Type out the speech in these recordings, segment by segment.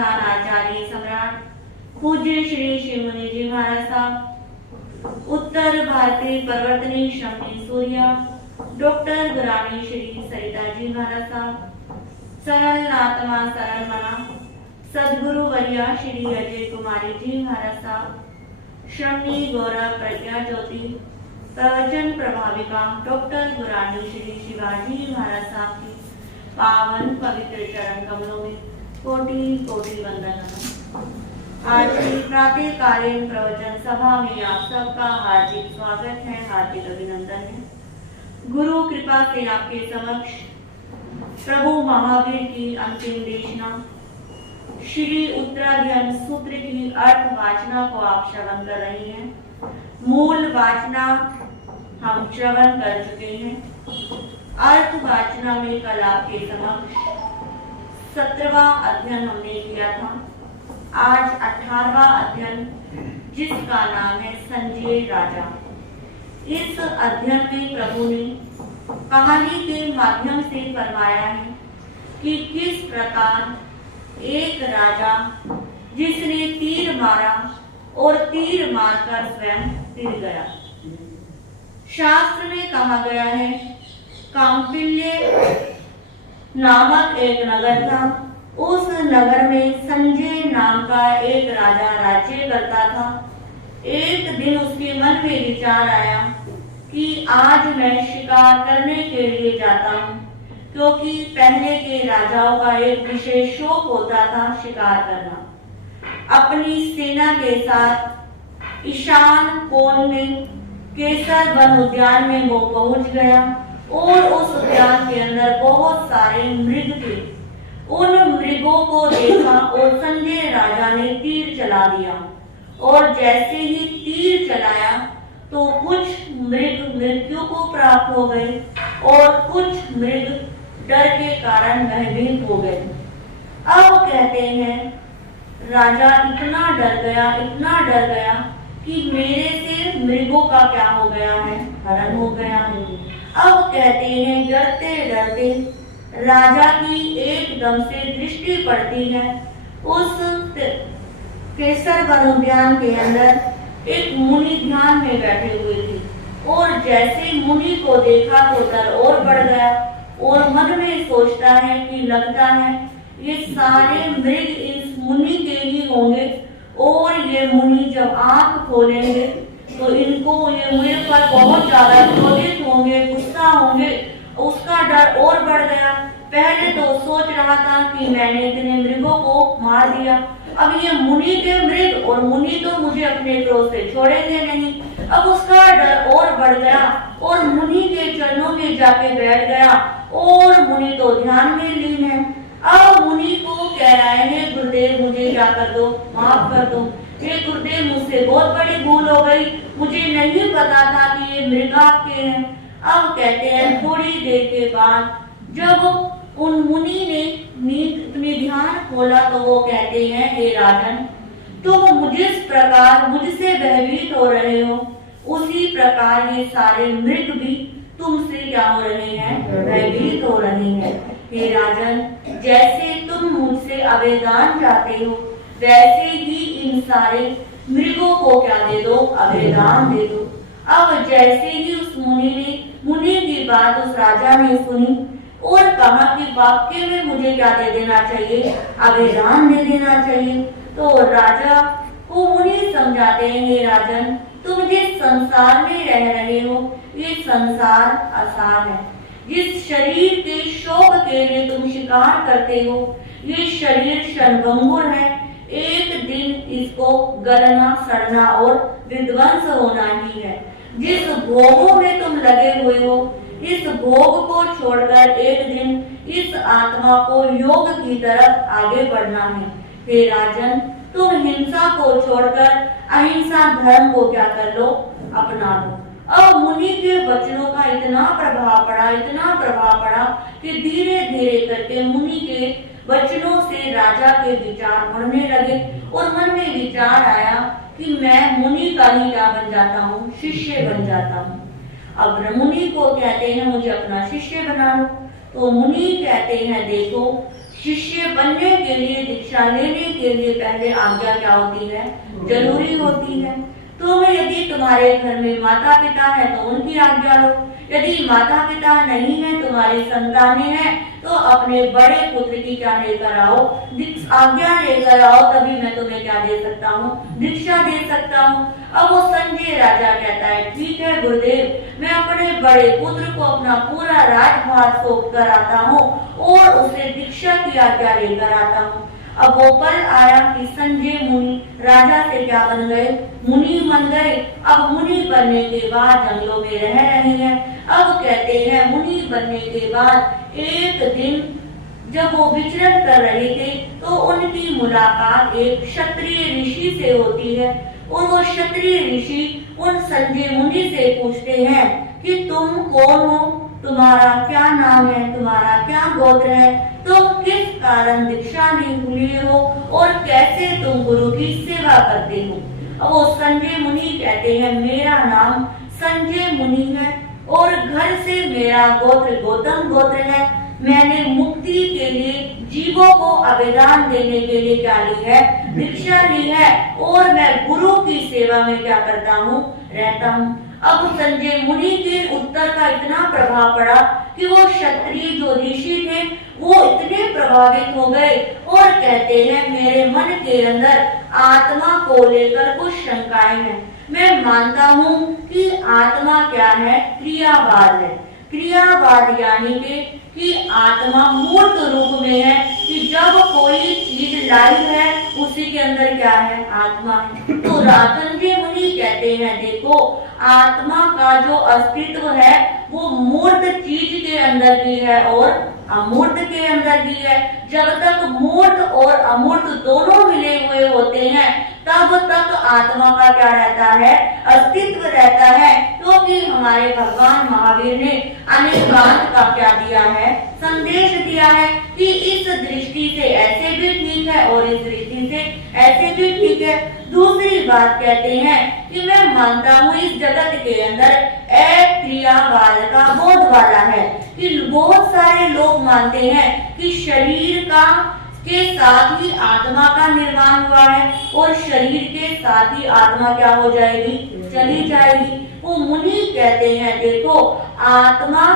प्रधान आचार्य सम्राट पूज्य श्री शिवमुनि जी महाराज साहब, उत्तर भारतीय परिवर्तनी शम्मी सूर्या डॉक्टर गुरानी श्री सरिता जी महाराज साहब, सरल आत्मा सरल मना सदगुरु वर्या श्री अजय कुमारी जी महाराज साहब, शम्मी गौरव प्रज्ञा ज्योति प्रवचन प्रभाविका डॉक्टर गुरानी श्री शिवाजी महाराज साहब की पावन पवित्र चरण कमलों में कोटि कोटि वंदन। आज की प्रातःकालीन प्रवचन सभा में आप सबका हार्दिक स्वागत है, हार्दिक अभिनंदन है। गुरु कृपा से आपके समक्ष प्रभु महावीर की अंतिम देशना श्री उत्तराध्ययन सूत्र की अर्थ वाचना को आप श्रवण कर रही हैं। मूल वाचना हम श्रवण कर चुके हैं। अर्थ वाचना में कल आपके समक्ष 17वां अध्ययन हमने किया था। आज 18वां अध्ययन जिसका नाम है संजय राजा। इस अध्ययन में प्रभु ने कहानी के माध्यम से फरमाया है कि किस प्रकार एक राजा जिसने तीर मारा और तीर मारकर स्वयं तिर गया। शास्त्र में कहा गया है कांपिल्य नामक एक नगर था। उस नगर में संजय नाम का एक राजा राज्य करता था। एक दिन उसके मन में विचार आया कि आज मैं शिकार करने के लिए जाता हूँ, क्योंकि पहले के राजाओं का एक विशेष शौक होता था शिकार करना। अपनी सेना के साथ ईशान कोण में केसर वन उद्यान में वो पहुंच गया और उस उद्यान के अंदर बहुत सारे मृग थे। उन मृगों को देखा और संजय राजा ने तीर चला दिया और जैसे ही तीर चलाया तो कुछ मृग मृत्यु को प्राप्त हो गए और कुछ मृग डर के कारण भयभीत हो गए। अब कहते हैं राजा इतना डर गया कि मेरे से मृगों का क्या हो गया है, हरण हो गया है। अब कहते हैं डरते डरते राजा की एकदम से दृष्टि पड़ती है उस केसर वन उद्यान के अंदर एक मुनि ध्यान में बैठे हुए थे और जैसे मुनि को देखा तो डर और बढ़ गया और मन में सोचता है कि लगता है ये सारे मृग इस मुनि के ही होंगे और ये मुनि जब आंख खोलेंगे तो इनको ये मुझ पर बहुत ज्यादा क्रोधित होंगे, गुस्सा होंगे। उसका डर और बढ़ गया। पहले तो सोच रहा था कि मैंने इतने मृगों को मार दिया, अब ये मुनि के मृग और मुनि तो मुझे अपने क्रोध से छोड़ेंगे नहीं। अब उसका डर और बढ़ गया और मुनि के चरणों में जाके बैठ गया और मुनि तो ध्यान में लीन है। अब मुनि को कह रहे हैं गुरुदेव मुझे क्या कर दो, माफ कर दो। ये गुरुदेव मुझसे बहुत बड़ी भूल हो गई, मुझे नहीं पता था कि ये मृग आपके हैं। अब कहते हैं थोड़ी देर के बाद जब उन मुनि ने ध्यान खोला तो वो कहते हैं हे राजन, तुम जिस प्रकार मुझसे भयभीत हो रहे हो उसी प्रकार ये सारे मृग भी तुमसे क्या हो रहे हैं, भयभीत हो रहे हैं। हे राजन, जैसे तुम मुझसे अभेदान चाहते हो वैसे ही इन सारे मृगों को क्या दे दो, अभेदान दे दो। अब जैसे ही उस मुनि की बात उस राजा ने सुनी और कहा कि वाक्य में मुझे क्या दे देना चाहिए, अभेदान दे देना चाहिए। तो राजा को मुनि समझाते हैं हे राजन, तुम जिस संसार में रह रहे हो ये संसार असार है। जिस शरीर के शौक के लिए तुम शिकार करते हो ये शरीर क्षणभंगुर है। एक दिन इसको गलना, सड़ना और विध्वंस होना ही है। जिस भोगों में तुम लगे हुए हो इस भोग को छोड़कर एक दिन इस आत्मा को योग की तरफ आगे बढ़ना है। हे राजन, तुम हिंसा को छोड़कर अहिंसा धर्म को क्या कर लो, अपना लो। अब मुनि के वचनों का इतना प्रभाव पड़ा कि धीरे धीरे करके मुनि के वचनों से राजा के विचार बढ़ने लगे और मन में विचार आया कि मैं मुनि का ही क्या बन जाता हूँ, शिष्य बन जाता हूँ। अब मुनि को कहते हैं मुझे अपना शिष्य बना लो। तो मुनि कहते हैं देखो शिष्य बनने के लिए, दीक्षा लेने के लिए पहले आज्ञा क्या होती है? जरूरी होती है। तो यदि तुम्हारे घर में माता पिता है तो उनकी आज्ञा लो। यदि माता पिता नहीं है, तुम्हारी संतानें हैं, तो अपने बड़े पुत्र की क्या लेकर आओ? आज्ञा लेकर आओ, तभी मैं तुम्हें क्या दे सकता हूँ? दीक्षा दे सकता हूँ। अब वो संजय राजा कहता है, ठीक है गुरुदेव, मैं अपने बड़े पुत्र को अपना पूरा राजभार सौंप कर आता हूँ और उसे दीक्षा की आज्ञा लेकर आता हूँ। अब वो पल आया कि संजय मुनि राजा से क्या बन गए? मुनि बन गए। अब मुनि बनने के बाद जंगलों में रह रहे हैं। अब कहते हैं मुनि बनने के बाद एक दिन जब वो विचरण कर रहे थे तो उनकी मुलाकात एक क्षत्रिय ऋषि से होती है और वो क्षत्रिय ऋषि उन संजय मुनि से पूछते हैं कि तुम कौन हो, तुम्हारा क्या नाम है, तुम्हारा क्या गोत्र है, तुम किस कारण दीक्षा लिए हो और कैसे तुम गुरु की सेवा करते हो। अब वो संजय मुनि कहते हैं, मेरा नाम संजय मुनि है और घर से मेरा गोत्र गौतम गोत्र है। मैंने मुक्ति के लिए जीवों को अभिदान देने के लिए क्या ली है? दीक्षा ली है और मैं गुरु की सेवा में क्या करता हूँ? रहता हूँ। अब संजय मुनि के उत्तर का इतना प्रभाव पड़ा कि वो क्षत्रिय जो ऋषि थे वो इतने प्रभावित हो गए और कहते हैं, मेरे मन के अंदर आत्मा को लेकर कुछ शंकाएं हैं। मैं मानता हूँ कि आत्मा क्या है? क्रियावाद है। क्रियावाद यानी कि आत्मा मूर्त रूप में है, कि जब कोई चीज लाइव है उसी के अंदर क्या है? आत्मा है। तो संजय मुनि कहते हैं, देखो आत्मा का जो अस्तित्व है वो मूर्त चीज के अंदर भी है और अमूर्त के अंदर भी है। जब तक मूर्त और अमूर्त दोनों मिले हुए होते हैं तब तक आत्मा का क्या रहता है? अस्तित्व रहता है। क्योंकि हमारे भगवान महावीर ने अनेकांत का क्या दिया है? संदेश दिया है कि इस दृष्टि से ऐसे भी ठीक है और इस दृष्टि से ऐसे भी ठीक है। दूसरी बात कहते हैं कि मैं मानता हूँ इस जगत के अंदर एक क्रियावाद का बोध वाला है, कि बहुत सारे लोग मानते हैं कि शरीर का के साथ ही आत्मा का निर्माण हुआ है और शरीर के साथ ही आत्मा क्या हो जाएगी? चली जाएगी। वो मुनि कहते हैं, देखो आत्मा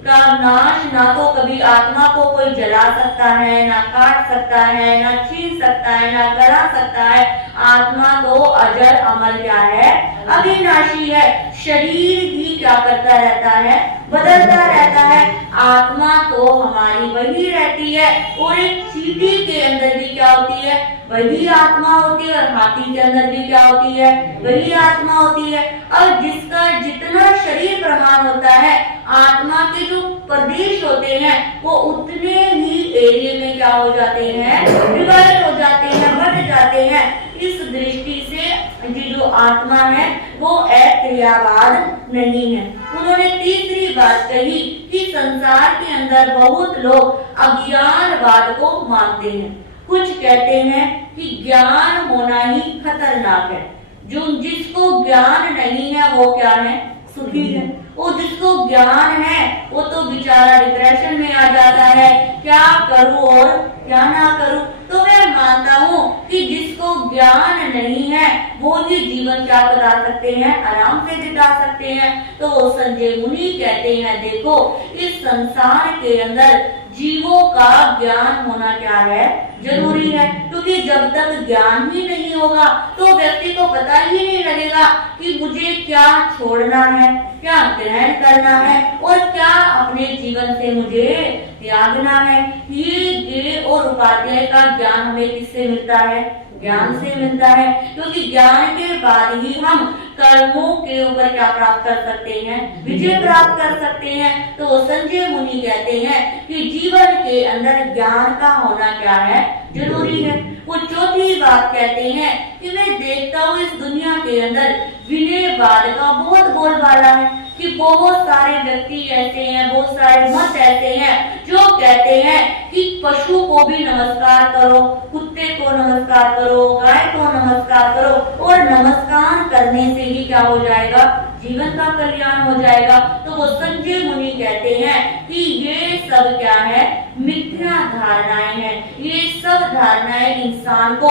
का नाश ना तो कभी आत्मा को कोई जला सकता है, ना काट सकता है, ना छीन सकता है, ना गला सकता है। आत्मा तो अजर अमर क्या है? अविनाशी है। शरीर भी क्या करता रहता है? बदलता रहता है। आत्मा तो हमारी वही रहती है और एक चींटी के अंदर भी क्या होती है? वही आत्मा होती है और हाथी के अंदर भी क्या होती है? वही आत्मा होती है। और जिसका जितना शरीर प्रमाण होता है, आत्मा के जो प्रदेश होते हैं वो उतने ही एरिया में क्या हो जाते हैं? डिवाइड हो जाते हैं, बढ़ जाते हैं। इस दृष्टि से ये जो आत्मा है वो एक क्रियावाद नहीं है। उन्होंने तीसरी बात कही कि संसार के अंदर बहुत लोग अज्ञानवाद को मानते हैं। कुछ कहते हैं कि ज्ञान होना ही खतरनाक है। जो जिसको ज्ञान नहीं है वो क्या है? सुखी है। वो जिसको ज्ञान है वो तो बेचारा डिप्रेशन में आ जाता है, क्या करूं और क्या ना करूं। तो मैं मानता हूँ कि जिसको ज्ञान नहीं है वो ही जीवन क्या बता सकते हैं? आराम से बिता सकते हैं। तो संजय मुनि कहते हैं, देखो इस संसार के अंदर जीवों का ज्ञान होना क्या है? जरूरी है। क्योंकि जब तक ज्ञान ही नहीं होगा तो व्यक्ति को पता ही नहीं लगेगा कि मुझे क्या छोड़ना है, क्या ग्रहण करना है और क्या अपने जीवन से मुझे त्यागना है। ये और उपाध्याय का ज्ञान हमें किससे मिलता है? ज्ञान से मिलता है। क्योंकि ज्ञान के बाद ही हम कर्मों के ऊपर क्या प्राप्त कर सकते हैं? विजय प्राप्त कर सकते हैं। तो संजय मुनि कहते हैं कि जीवन के अंदर ज्ञान का होना क्या है? जरूरी है। वो चौथी बात कहते हैं कि मैं देखता हूँ इस दुनिया के अंदर विनयवाद का बहुत बोलबाला है, कि बहुत सारे व्यक्ति ऐसे हैं, बहुत सारे मत ऐसे हैं जो कहते हैं कि पशु को भी नमस्कार करो, कुत्ते को नमस्कार करो, गाय को नमस्कार करो और नमस्कार करने से ही क्या हो जाएगा? जीवन का कल्याण हो जाएगा। तो वो संजय मुनि कहते हैं कि ये सब क्या है, मिथ्या धारणाएं हैं। ये सब धारणाएं इंसान को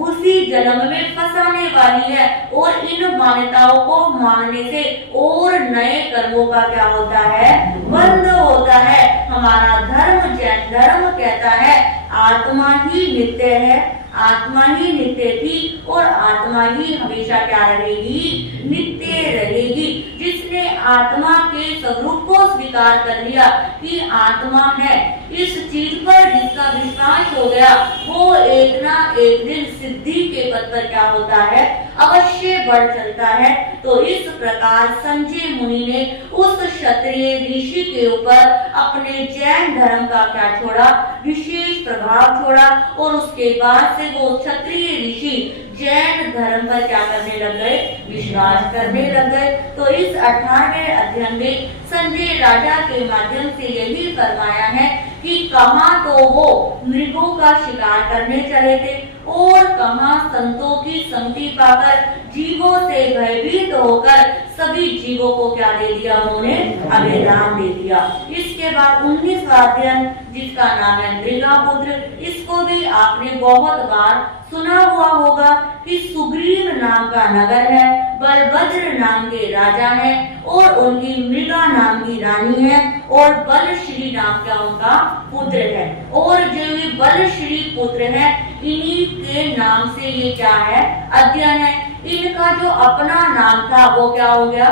उसी जन्म में फंसाने वाली है और इन मान्यताओं को मानने से और नए कर्मों का क्या होता है, बंद होता है। हमारा धर्म, जैन धर्म कहता है आत्मा ही नित्य है, आत्मा ही नित्य थी और आत्मा ही हमेशा क्या रहेगी, नित्य रहेगी। जिसने आत्मा के स्वरूप को स्वीकार कर लिया कि आत्मा है, इस चीज पर जिसका विश्वास हो गया, वो एक ना एक दिन सिद्धि के पद पर क्या होता है, अवश्य बढ़ चलता है। तो इस प्रकार संजय मुनि ने उस क्षत्रिय ऋषि के ऊपर अपने जैन धर्म का क्या छोड़ा, विशेष प्रभाव छोड़ा और उसके बाद से वो क्षत्रिय ऋषि जैन धर्म पर क्या करने लग गए, विश्वास करने लग गए। तो इस 18वें अध्याय में संजय राजा के माध्यम से यही फरमाया है कि कहाँ तो वो मृगों का शिकार करने चले थे और कहाँ संतों की संगति पाकर जीवों से भयभीत होकर सभी जीवों को क्या दे दिया, उन्होंने अभेदान दे दिया। इसके बाद 19वां अध्याय जिसका नाम है मृगापुत्र, इसको भी आपने बहुत बार सुना हुआ होगा कि सुग्रीव नाम का नगर है, बलभद्र नाम के राजा है और उनकी मृगा नाम की रानी है और बलश्री नाम का उनका पुत्र है। और जो ये बलश्री पुत्र है, इन्हीं के नाम से ये क्या है, अध्ययन है। इनका जो अपना नाम था वो क्या हो गया,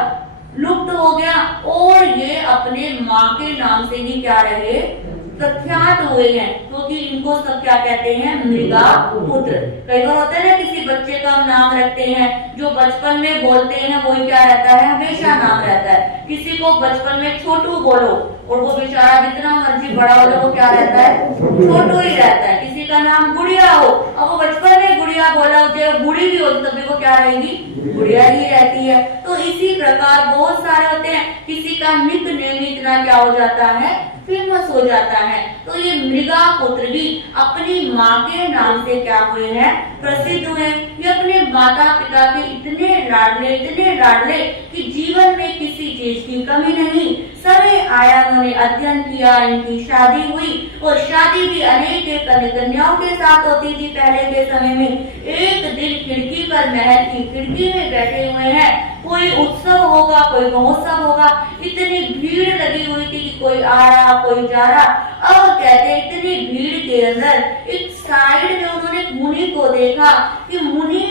लुप्त हो गया और ये अपने माँ के नाम से ही क्या रहे, प्रख्यात हुए हैं, क्योंकि इनको सब क्या कहते हैं, मृगा पुत्र। कई बार होता है ना, किसी बच्चे का हम नाम रखते हैं, जो बचपन में बोलते हैं वही क्या रहता है, हमेशा नाम रहता है। किसी को बचपन में छोटू बोलो और वो बेचारा जितना मर्जी बड़ा हो वो क्या रहता है, छोटू ही रहता है। किसी का नाम गुड़िया हो, अब वो बचपन में गुड़िया बोला हो, बूढ़ी भी हो तब भी वो क्या रहेगी, गुड़िया ही रहती है। तो इसी प्रकार बहुत सारे होते हैं, किसी का निक नेम इतना क्या हो जाता है, फेमस हो जाता है। तो ये मृगा पुत्र भी अपनी माँ के नाम से क्या हुए हैं, प्रसिद्ध हुए। ये अपने माता पिता के इतने लाडले कि जीवन में किसी चीज की कमी नहीं। समय आया, उन्होंने अध्ययन किया, इनकी शादी हुई और शादी भी अनेक कन्याओं के साथ होती थी पहले के समय में। एक दिन खिड़की पर, महल की खिड़की में बैठे हुए हैं, कोई उत्सव होगा, कोई महोत्सव होगा, इतनी भीड़ लगी हुई थी कि कोई आ रहा कोई जा रहा। अब कहते इतनी भीड़ के अंदर एक साइड में उन्होंने मुनि को देखा कि मुनि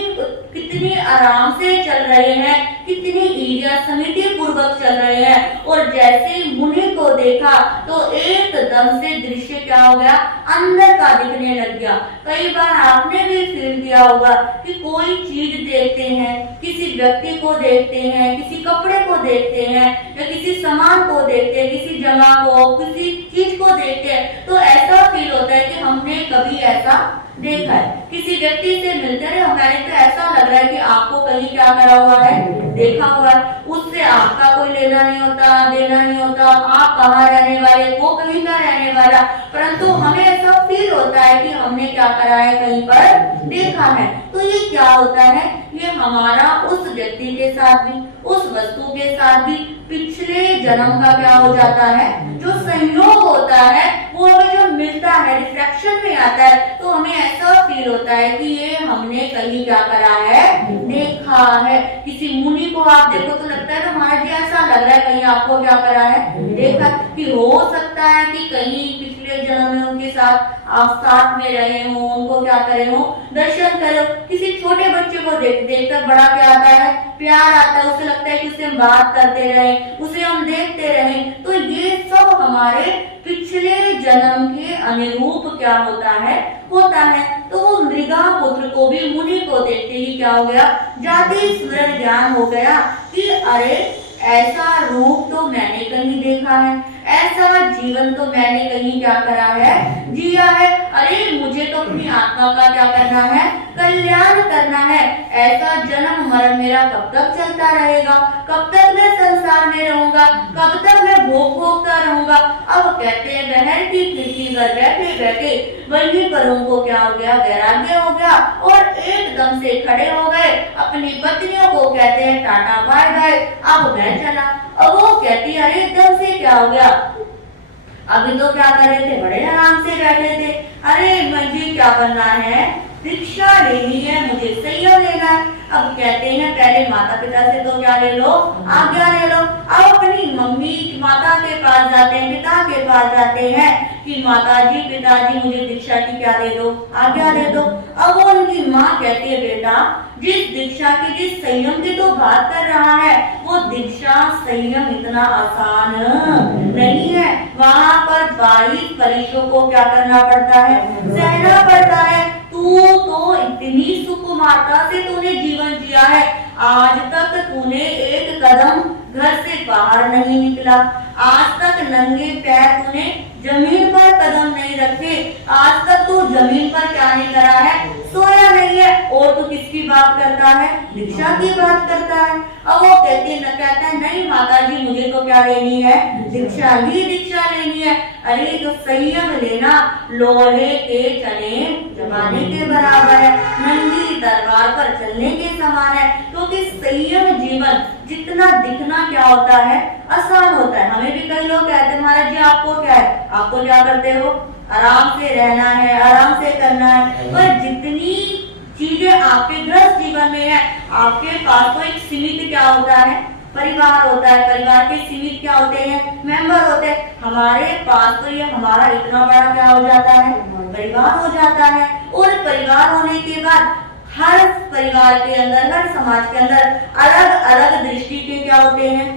कितनी आराम से चल रहे हैं, कितनी ईर्ष्या समिति पूर्वक चल रहे हैं। और जैसे ही मुनि को देखा तो एकदम से दृश्य क्या हो गया, अंदर का दिखने लग गया। कई बार आपने भी फील किया होगा कि कोई चीज देखते हैं, किसी व्यक्ति को देखते हैं, किसी कपड़े को देखते हैं या किसी सामान को देखते हैं, किसी जगह को, किसी चीज को देखते हैं, तो ऐसा फील होता है कि हमने कभी ऐसा देखा है। किसी व्यक्ति से मिलते रहे, हमारे तो ऐसा लग रहा है कि आपको कहीं क्या करा हुआ है, देखा हुआ है। उससे आपका कोई लेना नहीं होता, देना नहीं होता, आप कहाँ रहने वाले, वो कहीं का रहने वाला, परंतु हमें ऐसा फील होता है कि हमने क्या करा है, कहीं पर देखा है। तो ये क्या होता है, ये हमारा उस व्यक्ति के साथ भी, उस वस्तु के साथ भी पिछले जन्म का क्या हो जाता है, जो संयोग होता है वो हमें जो मिलता है, रिफ्लेक्शन में आता है, तो हमें ऐसा फील होता है कि ये हमने कहीं क्या करा है, देखा है। किसी मुनि को आप देखो तो लगता है तो महाराज जी ऐसा लग रहा है कहीं आपको क्या करा है, देखा। कि हो सकता है कि कहीं पिछले जन्म में उनके साथ आप साथ में रहे हो, उनको क्या करे हो, दर्शन करो। किसी छोटे बच्चे को देखकर बड़ा क्या आता है, प्यार आता है, उसे लगता है कि उससे बात करते रहे, उसे हम देखते रहे। तो ये सब हमारे पिछले जन्म के अनुरूप क्या होता है, तो वो मृगा पुत्र को भी मुनि को देखते ही क्या हो गया, जाति स्मरण ज्ञान हो गया कि अरे ऐसा रूप तो मैंने कहीं देखा है, ऐसा जीवन तो मैंने कहीं क्या करा है, जिया है। अरे मुझे तो अपनी आत्मा का क्या करना है, कल्याण करना है। ऐसा जन्म मरण मेरा कब तक चलता रहेगा, कब तक मैं संसार में रहूंगा, कब तक मैं भोग भोगता रहूंगा। अब कहते हैं बहन की खिड़की पर बैठे बैठे वहीं पर उनको क्या हो गया, वैराग्य हो गया और एकदम से खड़े हो गए। अपनी पत्नियों को कहते हैं टाटा बाय बाय, अब मैं चला। अब वो कहती अरे एकदम से क्या हो गया, अभी तो क्या कर रहे थे, बड़े आराम से बैठे थे। अरे मुझे क्या करना है, दीक्षा लेनी है, मुझे संयम लेना है। अब कहते हैं पहले माता पिता से तो क्या ले लो, आज्ञा ले लो। अब अपनी मम्मी माता के पास जाते हैं, पिता के पास जाते हैं कि माताजी पिताजी मुझे दीक्षा की क्या दे दो, आज्ञा दे दो। अब वो उनकी माँ कहती है बेटा जिस दीक्षा की, जिस संयम की तो बात कर रहा है, वो दीक्षा संयम इतना आसान नहीं है। वहाँ पर 22 परीक्षों को क्या करना पड़ता है, सहना पड़ता है। तू तो इतनी सुकुमारता से तूने जीवन जिया है, आज तक तूने एक कदम घर से बाहर नहीं निकला, आज तक नंगे पैर तूने जमीन पर कदम नहीं रखे, आज तक तू जमीन पर क्या नहीं करा है, सोया नहीं है। और तू किसकी बात करता है, दीक्षा की बात करता है। अब वो कहता है नहीं माताजी मुझे तो क्या लेनी है, दीक्षा ही दीक्षा लेनी है। अरे तो संयम लेना लोहे के चने जमाने के बराबर है, नंगी तलवार पर चलने के समान है। क्योंकि संयम जीवन जितना दिखना क्या होता है, आसान होता है। हमें भी कई लोग कहते हैं महाराज जी आपको क्या है, आपको क्या करते हो, आराम से रहना है, आराम से करना है। पर जितनी चीजें आपके गृहस्थ जीवन में है, आपके पास तो एक सीमित क्या होता है, परिवार होता है। परिवार के सीमित क्या होते हैं, मेंबर होते हैं। हमारे पास तो ये हमारा इतना बड़ा क्या हो जाता है, परिवार हो जाता है। और परिवार होने के बाद हर परिवार के अंदर, हर समाज के अंदर अलग अलग दृष्टि के क्या होते हैं,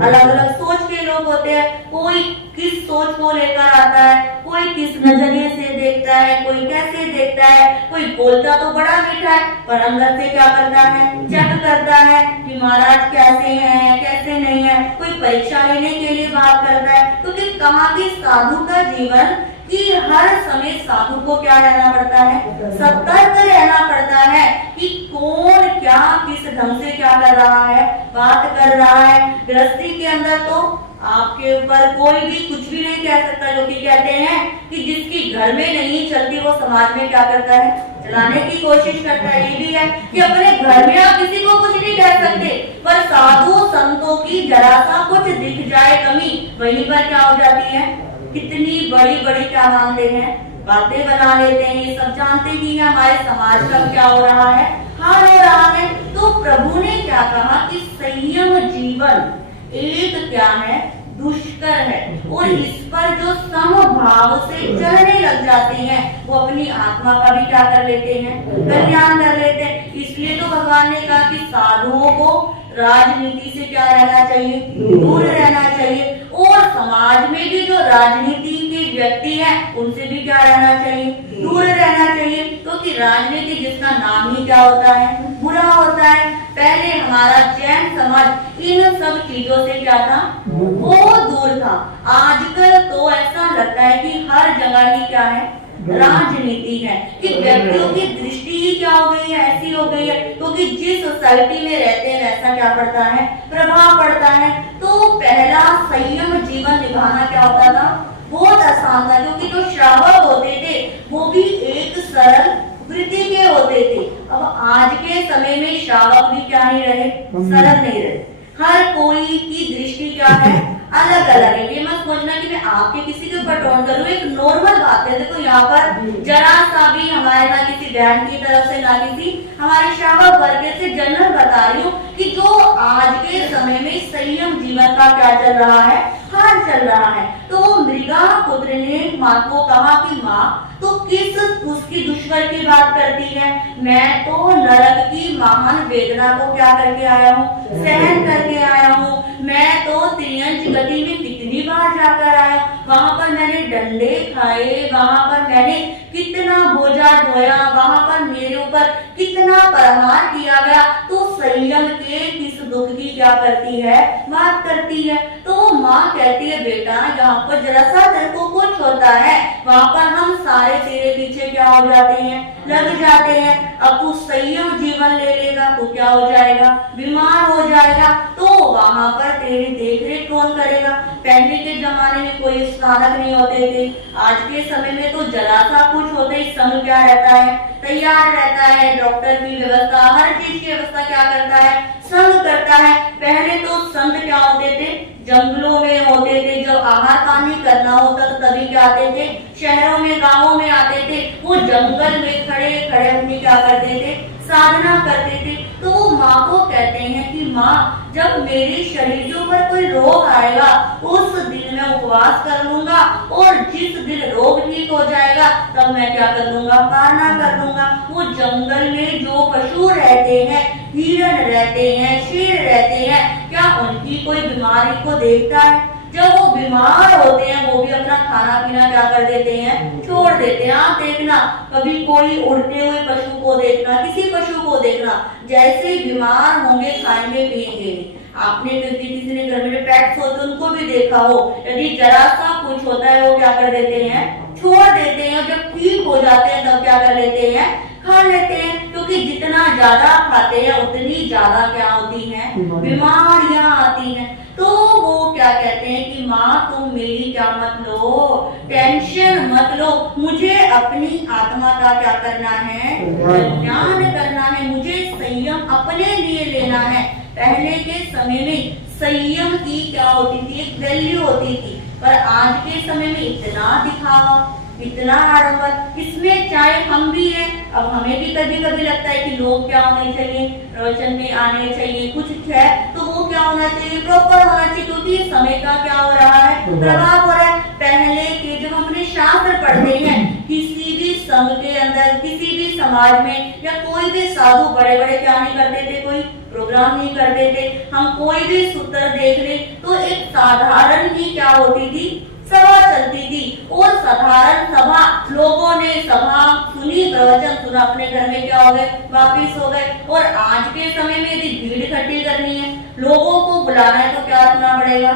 अलग अलग सोच के लोग होते हैं। कोई किस सोच को लेकर आता है, कोई किस नजरिए से देखता है, कोई कैसे देखता है। कोई बोलता तो बड़ा मीठा है पर अंदर से क्या करता है, चेक करता है कि महाराज कैसे हैं कैसे नहीं है। कोई परीक्षा लेने के लिए बात करता है। क्योंकि कहाँ भी साधु का जीवन कि हर समय साधु को क्या रहना पड़ता है, सतर्क रहना पड़ता है कि कौन क्या किस ढंग से क्या कर रहा है, बात कर रहा है। गृहस्थी के अंदर तो आपके ऊपर कोई भी कुछ भी नहीं कह सकता। जो कि कहते हैं कि जिसकी घर में नहीं चलती वो समाज में क्या करता है, चलाने की कोशिश करता है। ये भी है कि अपने घर में आप किसी को कुछ नहीं कह सकते, पर साधु संतों की जरा सा कुछ दिख जाए कमी, वहीं पर क्या हो जाती है, कितनी बड़ी बड़ी क्या मानते हैं, बातें बना लेते हैं। ये सब जानते ही हमारे समाज का क्या हो रहा है, हाल हो रहा है। तो प्रभु ने क्या कहा कि संयम जीवन एक क्या है, दुष्कर है। और इस पर जो समभाव से चलने लग जाते हैं वो अपनी आत्मा का भी क्या कर लेते हैं, कल्याण कर लेते हैं। इसलिए तो भगवान ने कहा कि साधुओं को राजनीति से क्या रहना चाहिए, दूर रहना चाहिए। और समाज में भी जो राजनीति के व्यक्ति हैं उनसे भी क्या रहना चाहिए, दूर रहना चाहिए। क्योंकि राजनीति जिसका नाम ही क्या होता है, बुरा होता है। पहले हमारा जैन समाज इन सब चीजों से क्या था, वो दूर था। आजकल तो ऐसा लगता है कि हर जगह ही क्या है, राजनीति है। कि व्यक्तियों की दृष्टि ही क्या हो गई है, ऐसी हो गई है। क्योंकि जिस सोसाइटी में रहते हैं वैसा क्या पड़ता है, प्रभाव पड़ता है। तो पहला संयम जीवन निभाना क्या होता था, बहुत आसान था। क्योंकि जो श्रावक होते थे वो भी एक सरल वृत्ति के होते थे। अब आज के समय में श्रावक भी क्या नहीं रहे, सरल नहीं रहे। हर कोई की दृष्टि क्या है, अलग अलग है। ये मत सोचना कि मैं आपके किसी के ऊपर टोन करूं, एक नॉर्मल बात है। देखो यहाँ पर जरा सा भी हमारे ना किसी बहन की तरफ से ना किसी हमारे श्रावक वर्ग से जनरल बता रही हूँ कि जो आज के समय में संयम जीवन का क्या चल रहा है, हाल चल रहा है। तो मृगा पुत्र ने माँ को कहा कि माँ तो किस उसकी दुश्मन की बात करती है, मैं तो नरक की महान वेदना को क्या करके आया हूँ, सहन करके आया हूँ। मैं तो त्रियंच गति में कितनी बार जाकर आया, वहां पर मैंने डंडे खाए, वहां पर मैंने कितना बोझा ढोया, वहां पर मेरे ऊपर कितना प्रहार किया गया। तो संयम के किस दुख की क्या करती है, बात करती है। तो वो माँ कहती है बेटा यहाँ पर जरा सा तेरे को कुछ होता है, वहां पर हम सारे तेरे पीछे क्या हो जाते हैं, लग जाते हैं। अब तू संयम जीवन ले लेगा तो क्या हो जाएगा, बीमार हो जाएगा। तो वहां पर तेरी देखरेख कौन करेगा। पहले के जमाने में कोई साधक नहीं होते थे, आज के समय में तो जरा सा कुछ होते ही संघ क्या रहता है, तैयार रहता है। डॉक्टर की व्यवस्था, हर चीज की व्यवस्था क्या करता है, संघ करता है। पहले तो संत क्या होते थे, जंगलों में होते थे। जब आहार पानी करना होता तो तभी क्या आते थे, शहरों में गांवों में आते थे। वो जंगल में खड़े खड़े अपनी क्या करते थे, साधना करते थे। तो वो माँ को कहते हैं कि माँ जब मेरे शरीर के ऊपर कोई रोग आएगा उस दिन मैं उपवास कर लूंगा, और जिस दिन रोग ठीक हो जाएगा तब मैं क्या कर लूंगा, पारना कर लूंगा। वो जंगल में जो पशु रहते हैं, हिरण रहते हैं, शेर रहते हैं, क्या उनकी कोई बीमारी को देखता है। जब वो बीमार होते हैं वो भी अपना खाना पीना क्या कर देते हैं, छोड़ देते हैं। आप देखना कभी कोई उड़ते हुए पशु को देखना, किसी पशु को देखना, जैसे बीमार होंगे खाएंगे पिएंगे। आपने किसी ने घर में पेट्स होते उनको भी देखा हो, यदि जरा सा कुछ होता है वो क्या कर देते हैं, छोड़ देते हैं। जब ठीक हो जाते हैं तब क्या कर लेते हैं, खा लेते हैं। क्योंकि जितना ज्यादा खाते हैं उतनी ज्यादा क्या होती है, बीमारियां आती हैं। तो वो क्या कहते हैं कि माँ तुम मेरी क्या मत लो, टेंशन मत लो, मुझे अपनी आत्मा का क्या करना है, कल्याण करना है, मुझे संयम अपने लिए लेना है। पहले के समय में संयम की क्या होती थी, एक वैल्यू होती थी। पर आज के समय में इतना दिखावा, इतना आडंबर, इसमें चाहे हम भी हैं। अब हमें भी कभी कभी लगता है कि लोग क्या होने चाहिए, प्रवचन में आने चाहिए, कुछ है तो वो क्या होना चाहिए, प्रॉपर होना चाहिए। क्योंकि समय का क्या हो रहा है, प्रभाव हो रहा है। पहले के जब अपने शास्त्र पढ़ते हैं, किसी भी संघ के अंदर, किसी भी समाज में या कोई भी साधु बड़े बड़े क्या नहीं करते थे, कोई प्रोग्राम नहीं करते थे। हम कोई भी सूत्र देख ले तो एक साधारण ही क्या होती थी, सभा चलती थी। और साधारण सभा, लोगों ने सभा सुनी, प्रवचन सुना, अपने घर में क्या हो गए, वापिस हो गए। और आज के समय में यदि भीड़ इकट्ठी करनी है, लोगों को बुलाना है तो क्या रखना पड़ेगा,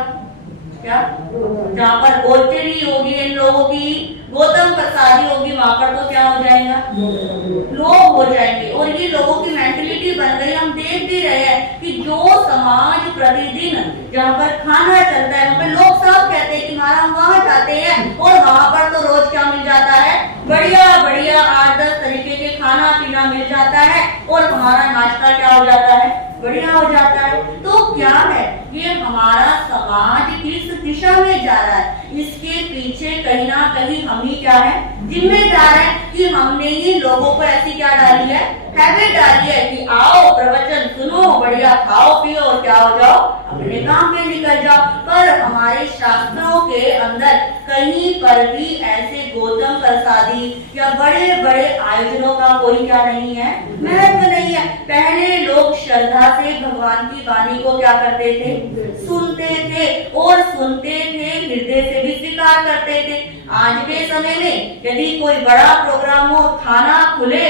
क्या जहाँ पर गोचरी होगी इन लोगों की, गौतम प्रसादी होगी, वहां पर तो क्या हो जाएगा, लोग हो जाएंगे। और ये लोगों की मेंटलिटी बन गई। हम देख भी रहे हैं कि जो समाज प्रतिदिन जहाँ पर खाना चलता है, वहाँ पर लोग सब कहते हैं कि हमारा हम वहाँ जाते हैं और वहाँ पर तो रोज क्या मिल जाता है, बढ़िया बढ़िया 8-10 तरीके के खाना पीना मिल जाता है, और हमारा नाश्ता क्या हो जाता है, बढ़िया हो जाता है। तो क्या है, ये हमारा समाज किस दिशा में जा रहा है, इसके पीछे कहीं ना कहीं हम ही क्या है, जिम्मेदार है। कि हमने ही लोगों को ऐसी क्या डाली है, हैबिट डाली है कि आओ प्रवचन सुनो, बढ़िया खाओ पियो और क्या हो जाओ, अपने काम पे निकल जाओ। पर हमारे शास्त्रों के अंदर कहीं पर भी ऐसे गौतम प्रसादी या बड़े बड़े आयोजनों का कोई क्या नहीं है, महत्व नहीं है। पहले लोग श्रद्धा से भगवान की वाणी को क्या करते थे, सुनते थे, और सुनते थे, हृदय से भी स्वीकार करते थे। आज के समय में यदि कोई बड़ा प्रोग्राम हो, खाना खुले,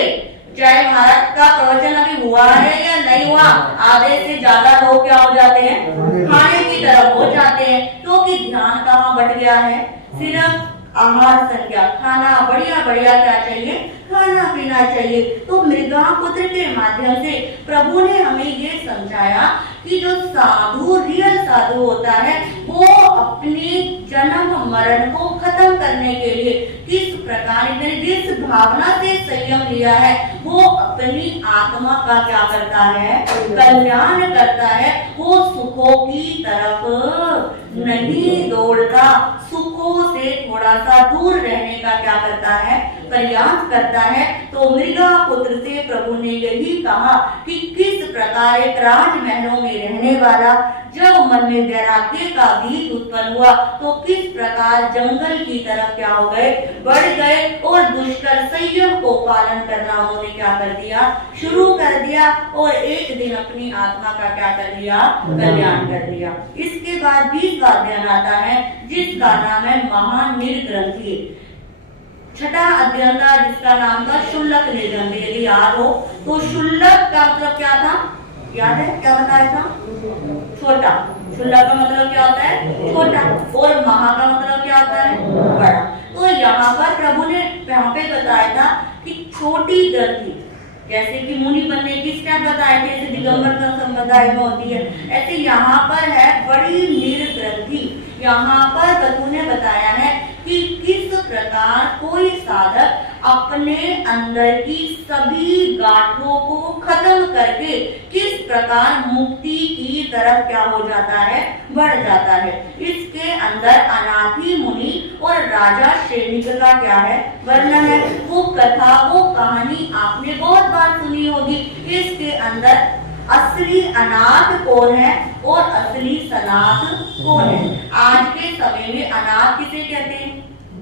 चाहे महाराज का प्रवचन अभी हुआ है या नहीं हुआ, आधे से ज्यादा लोग क्या हो जाते हैं, खाने की तरफ हो जाते हैं। क्योंकि ध्यान कहाँ बट गया है, सिर्फ आहार संज्ञा, खाना बढ़िया बढ़िया क्या चाहिए, खाना पीना चाहिए। तो मृगा पुत्र के माध्यम से प्रभु ने हमें ये समझाया कि जो साधु, रियल साधु होता है, वो अपने जन्म मरण को खत्म करने के लिए किस प्रकार, जिस भावना से संयम लिया है, वो अपनी आत्मा का क्या करता है, कल्याण करता है। वो सुखों की तरफ नहीं दौड़ता, सुखों से थोड़ा सा दूर रहने का क्या करता है, प्रयास करता है। तो मृगा पुत्र से प्रभु ने यही कहा कि किस प्रकार एक राजमहलों में रहने वाला जब मन में वैराग्य का बीज उत्पन्न हुआ, तो किस प्रकार जंगल की तरफ क्या हो गए, बढ़ गए, और दुष्कर संयम को पालन करना उन्होंने क्या कर दिया, शुरू कर दिया, और एक दिन अपनी आत्मा का क्या कर दिया, कल्याण कर दिया। इसके बाद 20वां अध्याय आता है, जिसका नाम है महानिर्ग्रंथि। छठा अध्ययन था जिसका नाम था शुल्लक निबंध। यदि याद हो तो शुल्लक का मतलब क्या था, याद है क्या बताया था? छोटा। क्षुल्लक का मतलब क्या होता है? छोटा। और महा का मतलब क्या होता है? बड़ा। तो यहाँ पर प्रभु ने यहाँ पे बताया था कि छोटी ग्रंथि, जैसे कि मुनि बनने की स्टेप बताए थे, जैसे दिगंबर का संप्रदाय में होती है, ऐसे यहाँ पर है बड़ी नील ग्रंथि। यहाँ पर प्रभु ने बताया है कि किस प्रकार कोई साधक अपने अंदर की सभी गांठों को खत्म करके किस प्रकार मुक्ति की तरफ क्या हो जाता है? बढ़ जाता है। इसके अंदर अनाथी मुनि और राजा श्रेणिक का क्या है? वर्णन है। वो कथा, वो कहानी आपने बहुत बार सुनी होगी। इसके अंदर असली अनाथ कौन है और असली सनाथ कौन है? आज के समय में अनाथ किसे कहते हैं?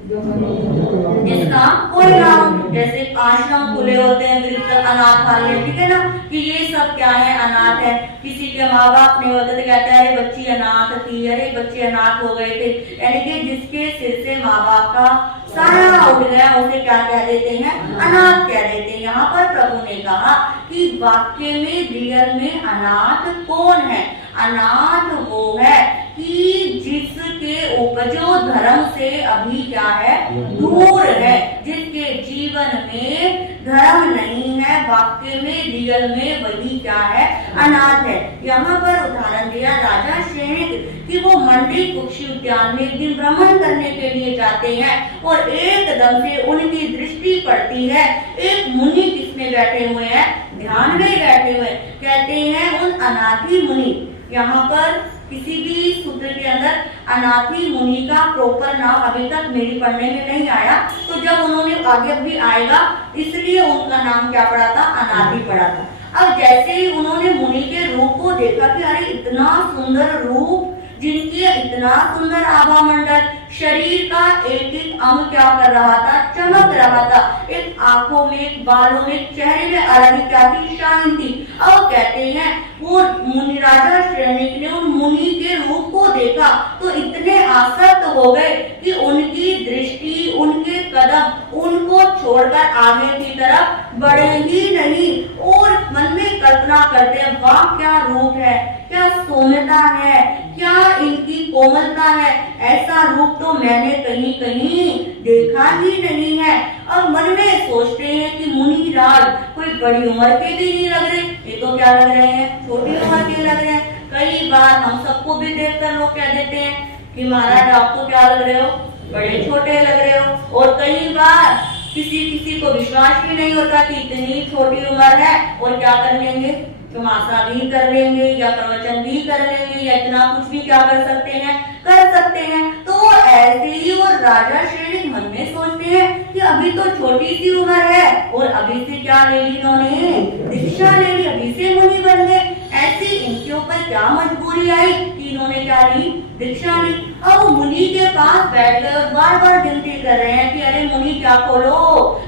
जिसका कोई नाम, जैसे आश्रम खुले होते हैं, वृद्ध अनाथालय, ठीक है ना, कि ये सब क्या है? अनाथ है। किसी के माँ बाप नहीं होते तो कहते हैं अरे बच्ची अनाथ थी, अरे बच्चे अनाथ हो गए थे। यानी कि जिसके सिर से माँ बाप का साया उड़ गया उसे क्या कह देते हैं? अनाथ कह देते हैं। यहाँ पर प्रभु ने कहा कि वाक्य में रियल में अनाथ कौन है? अनाथ वो है कि जिसके उपजो धर्म से अभी क्या है? दूर है, जिसके जीवन में धर्म नहीं है, वाक्य में रियल में वही क्या है? अनाथ है। यहाँ पर उदाहरण दिया राजा श्रेणिक कि वो मंडी कुक्षी उद्यान में एक दिन भ्रमण करने के लिए जाते हैं और एकदम से उनकी दृष्टि पड़ती है एक मुनि किसमें बैठे हुए हैं? ध्यान में बैठे हुए। कहते हैं उन अनाथी मुनि, यहाँ पर किसी भी सूत्र के अंदर अनाथी मुनि का प्रॉपर नाम अभी तक मेरी पढ़ने में नहीं आया, तो जब उन्होंने आगे भी आएगा इसलिए उनका नाम क्या पड़ा था? अनाथी पड़ा था। अब जैसे ही उन्होंने मुनि के रूप को देखा कि अरे इतना सुंदर रूप, जिनके इतना सुंदर आभा मंडल, शरीर का एक एक अंग क्या कर रहा था? चमक रहा था। एक आंखों में, एक बालों में, चेहरे में अलग क्या थी? शाइन थी। अब कहते हैं वो मुनि राजा श्रेणिक ने उन मुनि के रूप को देखा तो इतने आसक्त हो गए कि उनकी दृष्टि, उनके कदम उनको छोड़कर आगे की तरफ बढ़े ही नहीं। और मन में कल्पना करते हैं वाह क्या रूप है, क्या सौम्यता है, क्या इनकी कोमलता है, ऐसा रूप तो मैंने कहीं कहीं देखा ही नहीं है। अब मन में सोचते हैं कि मुनि राज कोई बड़ी उम्र के भी नहीं लग रहे, ये तो क्या लग रहे हैं? छोटी उम्र के लग रहे हैं। कई बार हम सबको भी देखकर लोग कह देते हैं कि महाराज आप तो क्या लग रहे हो? बड़े छोटे लग रहे हो। और कई बार किसी को विश्वास भी नहीं होता कि इतनी छोटी उम्र है और क्या कर लेंगे? तमाशा भी कर लेंगे या प्रवचन भी कर लेंगे या इतना कुछ भी क्या कर सकते हैं? कर सकते हैं। तो ऐसे ही वो राजा श्रेणिक मन में सोचते हैं कि अभी तो छोटी सी उम्र है और अभी से क्या ले ली इन्होंने? दीक्षा ले ली, अभी से मुनि बन गए। ऐसी इनके ऊपर क्या मजबूरी आई कि इन्होंने क्या ली? दीक्षा ली। अब मुनि के पास बैठकर बार बार विनती कर रहे हैं कि अरे मुनि क्या खोलो,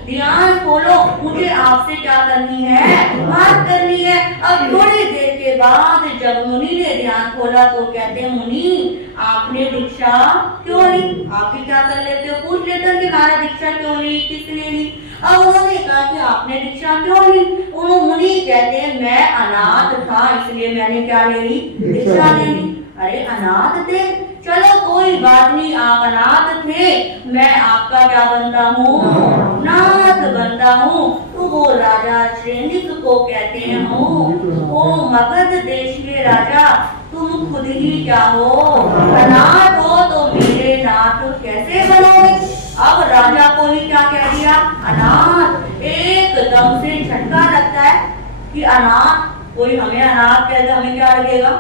ध्यान खोलो, मुझे आपसे क्या करनी है? बात करनी है। अब थोड़ी देर के बाद जब मुनि ने ध्यान खोला तो कहते हैं मुनि आपने दीक्षा क्यों ली? आप भी क्या कर लेते हो? पूछ लेते हो कि हमारा दीक्षा क्यों ली, किसने ली? अब उन्होंने कहा कि आपने दीक्षा क्यों ली? उन्होंने मुनि कहते हैं मैं अनाथ था इसलिए मैंने क्या ले ली? दीक्षा ले ली। अरे अनाथ थे, चलो कोई बात नहीं, आप अनाथ थे, मैं आपका क्या बनता हूँ? नाथ बनता हूँ। तो वो राजा श्रेणिक को कहते हैं ओ मगध देश के राजा तुम खुद ही क्या हो? अनाथ हो तो मेरे नाथ कैसे बनोगे? अब राजा को भी क्या कह दिया? अनाथ। एकदम से झटका लगता है कि अनाथ, कोई हमें अनाथ कह दे हमें क्या लगेगा?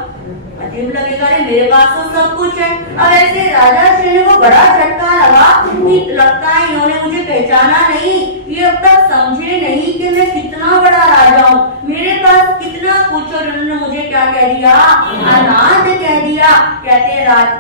अजीब लगेगा, अरे मेरे पास तो सब कुछ है। अब ऐसे राजा श्रेणी को बड़ा झटका लगा कि लगता है इन्होंने मुझे पहचाना नहीं, ये अब तक समझे नहीं कि मैं कितना बड़ा राजा हूँ, मेरे पास कितना कुछ, और उन्होंने मुझे क्या कह दिया? अनाथ कह दिया। कहते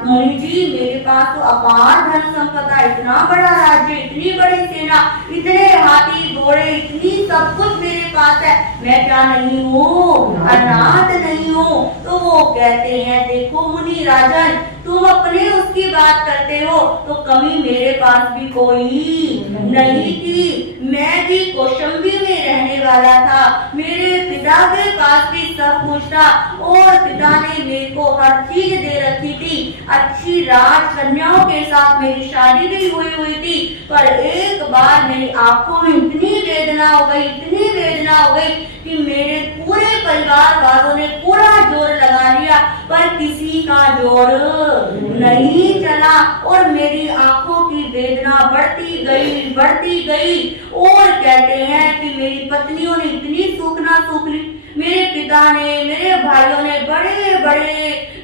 मुनि जी मेरे पास तो अपार धन संपदा, इतना बड़ा राज्य, इतनी बड़ी सेना, इतने हाथी घोड़े, इतनी सब कुछ मेरे पास है, मैं क्या नहीं हूँ? अनाथ नहीं हूँ। तो वो कहते हैं देखो मुनि राजन तुम अपने उसकी बात करते हो तो कमी मेरे पास भी कोई नहीं थी। मैं भी कौशंबी में रहने वाला था, मेरे पिता के पास भी सब कुछ था और पिता ने मेरे को हर चीज दे रखी थी। अच्छी राजकन्याओं के साथ मेरी शादी भी हुई थी, पर एक बार मेरी आंखों में इतनी वेदना हो गई, इतनी वेदना हो गई कि मेरे पूरे परिवार वालों ने पूरा जोर लगा लिया पर किसी का जोर नहीं चला और मेरी आंखों की वेदना बढ़ती गई और कहते हैं कि मेरी पत्नियों ने इतनी सूख ली। मेरे पिता ने, मेरे भाइयों ने बड़े बड़े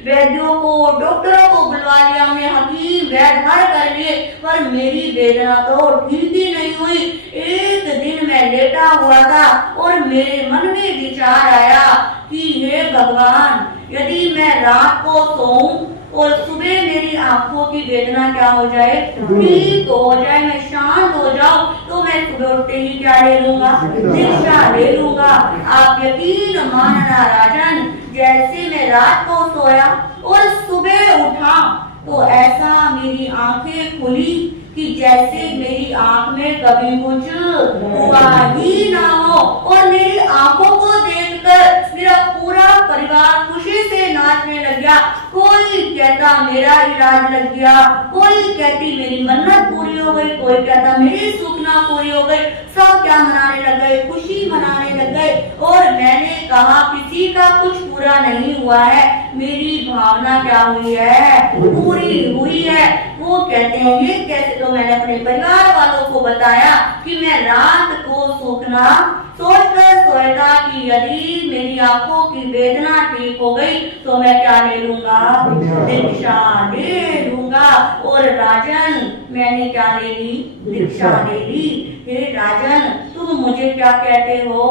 वैद्यों को, डॉक्टरों को बुलवा लिया, हमने हकीम वैद्य हर कर लिए पर मेरी वेदना तो ठीक ही नहीं हुई। एक दिन मैं लेटा हुआ था और मेरे मन में विचार आया कि हे भगवान, यदि मैं रात को सोऊं और सुबह मेरी आंखों की वेदना क्या हो जाए, ठीक हो जाए, मैं शांत हो जाऊं, तो मैं सुबह उठते ही क्या ले लूंगा, दीक्षा ले लूंगा। आप यकीन मानना राजन, जैसे मैं रात को सोया और सुबह उठा तो ऐसा मेरी आंखें खुली कि जैसे मेरी आंख में कभी कुछ हुआ ही ना हो और मेरी आंखों को देखकर मेरा पूरा परिवार खुशी से नाचने लग गया। कोई कहता मेरा इलाज लग गया, कोई कहती मेरी मन्नत पूरी हो गई, कोई कहता मेरी सुखना पूरी हो गई। सब क्या मनाने लग गए, खुशी मनाने लग गए और मैंने कहा किसी का कुछ पूरा नहीं हुआ है, मेरी भावना क्या हुई है, पूरी हुई है। वो कहते हैं ये कैसे, तो मैंने अपने परिवार वालों को बताया कि मैं रात को सूखना सोचकर सोया था कि यदि मेरी आंखों की वेदना ठीक हो गई तो मैं क्या ले लूंगा, दीक्षा ले लूंगा। और राजन मैंने क्या ले ली, दीक्षा ले ली। हे राजन, तुम मुझे क्या कहते हो,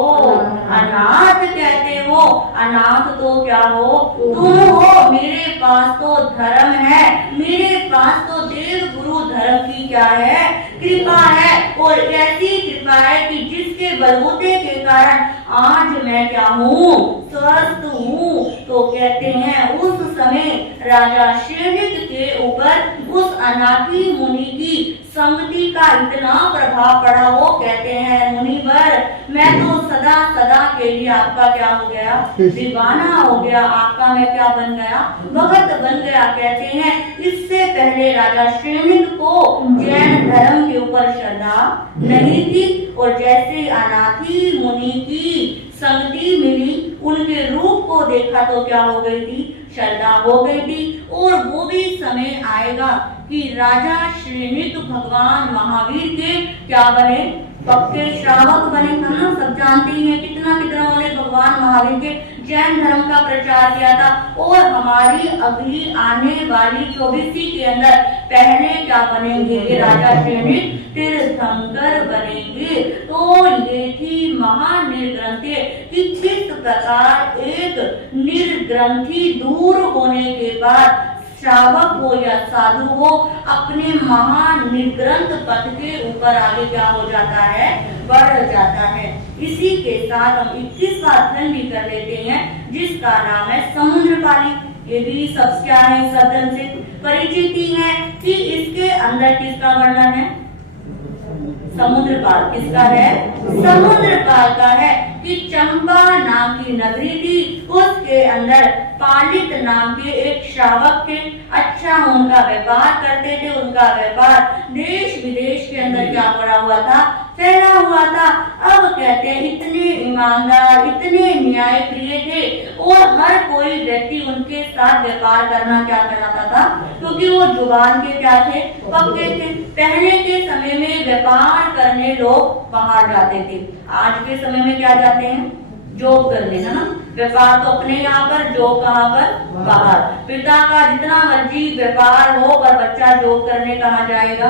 अनाथ कहते हो। अनाथ तो क्या हो, तुम हो। मेरे पास तो धर्म है, मेरे पास तो देव गुरु धर्म की क्या है, कृपा है और ऐसी कृपा है कि जिसके बलबूते के कारण आज मैं क्या हूँ, स्वस्थ हूँ। तो कहते हैं उस समय राजा श्रीनिक के ऊपर उस अनाथी मुनि की संगति का इतना प्रभाव पड़ा। वो कहते हैं मुनिवर, मैं तो सदा सदा के लिए आपका क्या हो गया, दीवाना हो गया, आपका मैं क्या बन गया, भगत बन गया। कहते हैं इससे पहले राजा श्रीनिक को जैन धर्म के ऊपर श्रद्धा नहीं थी और जैसे अनाथी मुनि की संगति मिली, उनके रूप को देखा तो क्या हो गई थी, श्रद्धा हो गई थी। और वो भी समय आएगा कि राजा श्रीनिक भगवान महावीर के क्या बने, पक्के श्रावक बने। हम सब जानते ही हैं कितना उन्होंने भगवान महावीर के जैन धर्म का प्रचार किया था। और हमारी अगली आने वाली 24वीं के अंदर पहले क्या बनेंगे, ये राजा श्रीनिक तीर्थंकर बनेंगे। तो ये थी महान निर्ग्रंथि कि किस प्रकार एक निर्ग्रंथि दूर होने के बाद श्रावक हो या साधु हो अपने महान निर्ग्रंथ पथ के ऊपर आगे क्या हो जाता है, बढ़ जाता है। इसी के साथ हम 21वां अध्ययन भी कर लेते हैं जिसका नाम है समुद्रपाली। ये भी सब क्या है, सदन से परिचित ही है कि इसके अंदर किसका वर्णन है, समुद्रपाल किसका है, समुद्रपाल का है कि चंपा नाम की नगरी थी, उसके अंदर पालित नाम के एक श्रावक थे। अच्छा उनका व्यापार करते थे, उनका व्यापार देश विदेश के अंदर क्या पड़ा हुआ था, फैला हुआ था। अब कहते हैं इतने ईमानदार, इतने न्याय प्रिय थे और हर कोई व्यक्ति उनके साथ व्यापार करना क्या कराता था, क्योंकि वो जुबान के क्या थे, पक्के थे। पहले के समय में व्यापार करने लोग बाहर जाते थे, आज के समय में क्या जाते हैं, जॉब करने, है ना। व्यापार तो अपने यहाँ पर, जॉब कहाँ पर, बाहर। पिता का जितना मर्जी व्यापार हो पर बच्चा जॉब करने कहाँ जाएगा,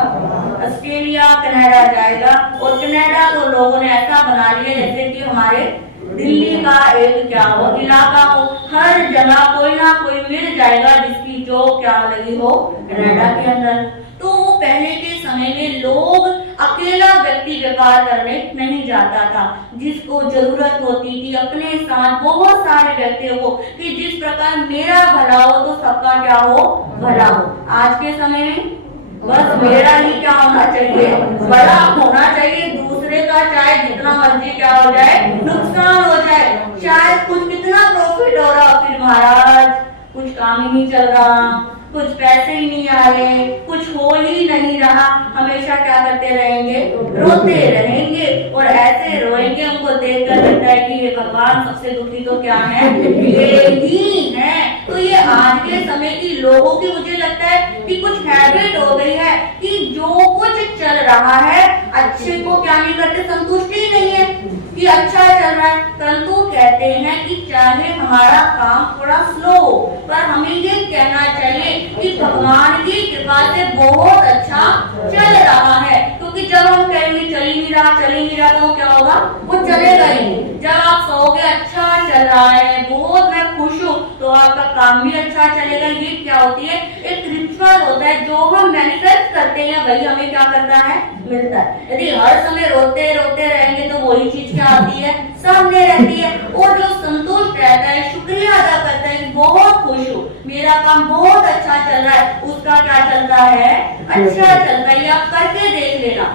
ऑस्ट्रेलिया कनाडा जाएगा। और कनाडा तो लोगों ने ऐसा बना लिया जैसे कि हमारे दिल्ली का एक क्या हो, इलाका हो, हर जगह कोई ना कोई मिल जाएगा जिसकी जॉब क्या लगी हो, कनाडा के अंदर। तो पहले के समय में लोग अकेला व्यक्ति व्यापार करने नहीं जाता था। जिसको जरूरत होती थी अपने साथ बहुत सारे व्यक्तियों को कि जिस प्रकार मेरा भला हो तो सबका क्या हो, भला हो। आज के समय में बस मेरा ही क्या होना चाहिए, बड़ा होना चाहिए, दूसरे का चाहे जितना मर्जी क्या हो जाए, नुकसान हो जाए, चाहे कुछ कितना प्रॉफिट हो रहा, फिर महाराज कुछ काम ही नहीं चल रहा, कुछ पैसे ही नहीं आ रहे, कुछ हो ही नहीं रहा, हमेशा क्या करते रहेंगे, रोते रहेंगे। और ऐसे रोएंगे, हमको देखकर लगता है कि ये भगवान सबसे दुखी तो क्या है, ये ही है। तो ये आज के समय की लोगों की मुझे लगता है कि कुछ हैबिट हो गई है कि जो कुछ चल रहा है अच्छे को क्या नहीं करते, संतुष्टि नहीं है कि अच्छा चल रहा है, परंतु कहते हैं कि चाहे हमारा काम थोड़ा स्लो हो, पर हमें ये कहना चाहिए कि भगवान की कृपा से बहुत अच्छा चल रहा है। क्योंकि जब हम कहेंगे चल ही नहीं रहा तो क्या होगा, वो चलेगा ही नहीं। जब आप कहोगे अच्छा चल रहा है, बहुत मैं खुश हूँ, तो आपका काम भी अच्छा चलेगा। ये क्या होती है, एक रिचुअल होता है, जो हम मैनिफेस्ट करते हैं वही हमें क्या करता है, मिलता है। यदि हर समय रोते रोते रहेंगे तो वही चीज क्या आती है, सामने रहती है। और जो संतुष्ट रहता है, शुक्रिया अदा करता है कि बहुत खुश हूँ, मेरा काम बहुत अच्छा चल रहा है, उसका क्या चलता है, अच्छा चलता है। आप करके देख लेना,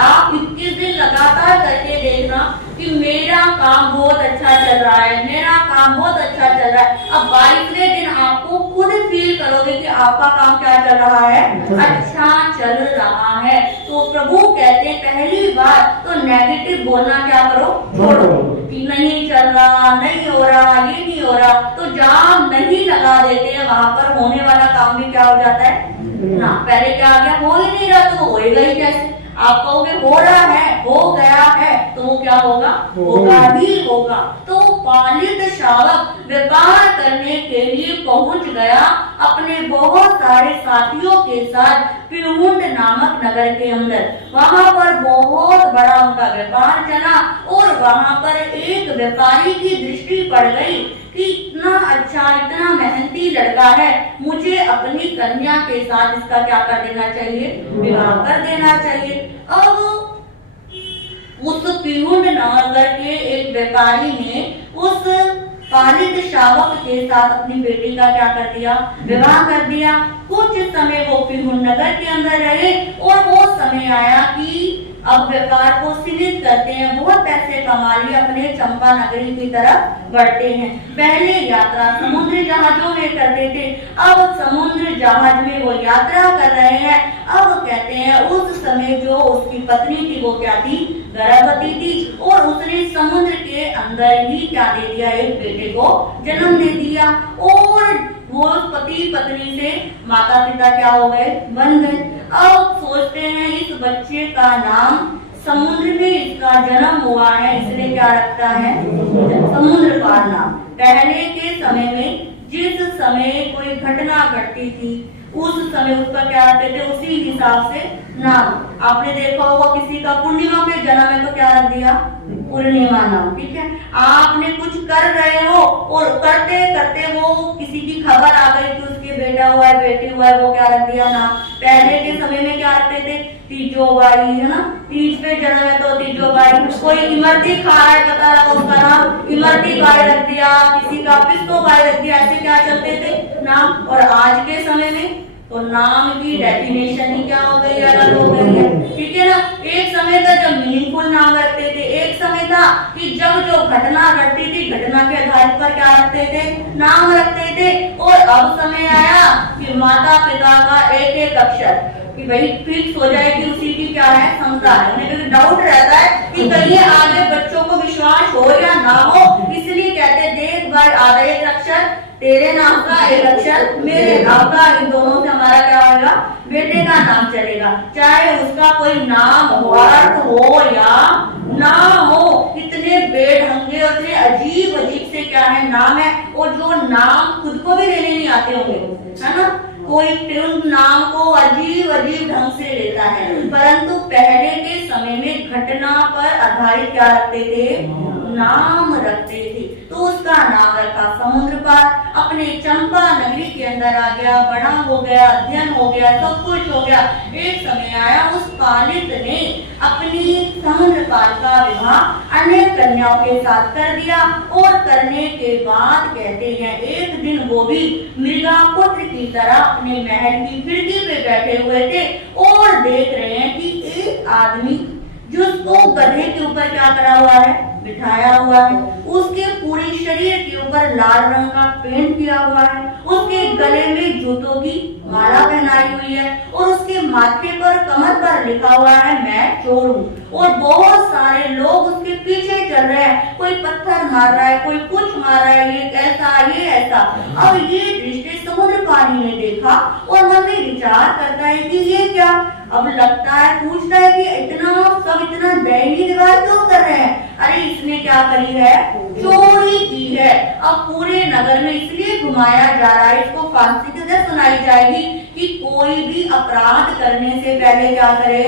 आप 21 दिन लगातार करके देखना कि मेरा काम बहुत अच्छा चल रहा है, मेरा काम बहुत अच्छा चल रहा है। अब 22वें दिन आपको खुद फील करोगे कि आपका काम क्या चल रहा है, अच्छा चल रहा है। तो प्रभु कहते हैं पहली बात तो नेगेटिव बोलना क्या करो, छोड़ो कि नहीं चल रहा, नहीं हो रहा, ये नहीं हो रहा, तो जाम नहीं लगा देते हैं, वहां पर होने वाला काम भी क्या हो जाता है ना। पहले क्या आ गया, हो ही नहीं रहा तो होएगा ही कैसे। आप कहोगे हो रहा है, हो गया है, तो वो क्या होगा, होगा ही होगा। तो पालित शावक व्यापार करने के लिए पहुंच गया अपने बहुत सारे साथियों के साथ पिहुंड नामक नगर के अंदर। वहां पर बहुत बड़ा उनका व्यापार चला और वहां पर एक व्यापारी की दृष्टि पड़ गई कि इतना अच्छा, इतना मेहनती लड़का है, मुझे अपनी कन्या के साथ इसका क्या कर देना चाहिए, विवाह कर देना चाहिए। अब उस पिहुंड नगर के एक व्यापारी ने उस पालित शावक के साथ अपनी बेटी का क्या कर दिया, विवाह कर दिया। कुछ समय वो पिहुंड नगर के अंदर रहे और वो समय आया कि अब व्यापार को सीमित करते हैं, बहुत पैसे कमा लिए, अपने चंपा नगरी की तरफ बढ़ते हैं। पहले यात्रा समुद्री जहाजों में करते थे, अब समुद्र जहाज में वो यात्रा कर रहे हैं। अब कहते हैं उस समय जो उसकी पत्नी थी वो क्या थी, गर्भवती थी, और उसने समुद्र के अंदर ही क्या दे दिया, एक बेटे को जन्म दे दिया। और वो पति पत्नी से माता पिता क्या हो गए, बन गए। अब सोचते हैं इस बच्चे का नाम, समुद्र में इसका जन्म हुआ है इसलिए क्या रखता है, समुद्र पार नाम। पहले के समय में जिस समय कोई घटना घटती थी उस समय उसका क्या रखते थे, उसी हिसाब से नाम। आपने देखा होगा किसी का पूर्णिमा पे जन्म है तो क्या रख दिया, पूर्णिमा नाम। ठीक है, आपने कुछ कर रहे हो और करते करते वो किसी की खबर आ गई कि उसके बेटा हुआ है, बेटी हुआ है, वो क्या रख दिया नाम। पहले के समय में क्या रखते थे, तीजोबाई, है ना, तीज पे जन्म है तो तीजोबाई। कोई इमरती खा रहा है, पता लगा उसका नाम इमरती बाई रख दिया, किसी का पिस्तो बाई रख दिया, ऐसे क्या चलते थे नाम। और आज के समय में तो नाम की डेफिनेशन ही क्या हो गई, अलग हो गई है। ठीक है ना, एक समय था जब मीनिंगफुल नाम रखते थे, एक समय था कि जब जो घटना घटती थी घटना के आधार पर क्या रखते थे, नाम रखते थे। और अब समय आया कि माता पिता का एक एक अक्षर कि भाई फिक्स हो जाए कि उसी की क्या है, क्षमता है। उन्हें कोई डाउट रहता है कि कहीं आगे बच्चों को विश्वास हो या ना हो, इसलिए कहते देख भाई आधा एक अक्षर तेरे नाम का, एक अक्षर मेरे नाम का, इन दोनों से हमारा क्या होगा, बेटे का नाम चलेगा। चाहे उसका कोई नाम अर्थ हो या ना हो, इतने बेढंगे और इतने अजीब अजीब से क्या है नाम है, और जो नाम खुद को भी लेने नहीं आते होंगे, है ना। कोई उन नाम को अजीब अजीब ढंग से लेता है, परंतु पहले के समय में घटना पर आधारित क्या रखते थे, नाम रखते थे। तो उसका नाम रखा समुद्र पार। अपने चंपा नगरी के अंदर आ गया, बड़ा हो गया, अध्ययन हो गया, सब कुछ हो गया। एक समय आया उस पालित ने अपनी समुद्रपाल का विवाह अन्य कन्याओं के साथ कर दिया और करने के बाद कहते हैं एक दिन वो भी मृगापुत्र की तरह अपने महल की खिड़की पे बैठे हुए थे और देख रहे हैं कि एक आदमी जिसको गधे के ऊपर क्या करा हुआ है, बिठाया हुआ है, उसके पूरे शरीर के ऊपर लाल रंग का पेंट किया हुआ है, उसके गले में जूतों की माला पहनाई हुई है और उसके माथे पर कमर पर लिखा हुआ है मैं चोर हूँ। और बहुत सारे लोग उसके पीछे चल रहे हैं, कोई पत्थर मार रहा है, कोई कुछ मार रहा है, ये ऐसा ये ऐसा। अब ये दृष्टि समुद्रपाली ने देखा और मन में विचार करता है कि ये क्या। अब लगता है पूछता है कि इतना दयनीय व्यवहार क्यों कर रहे हैं। अरे इसने क्या करी है, चोरी की है। अब पूरे नगर में इसलिए घुमाया जा रहा है, इसको फांसी की सजा सुनाई जाएगी कि कोई भी अपराध करने से पहले क्या करे,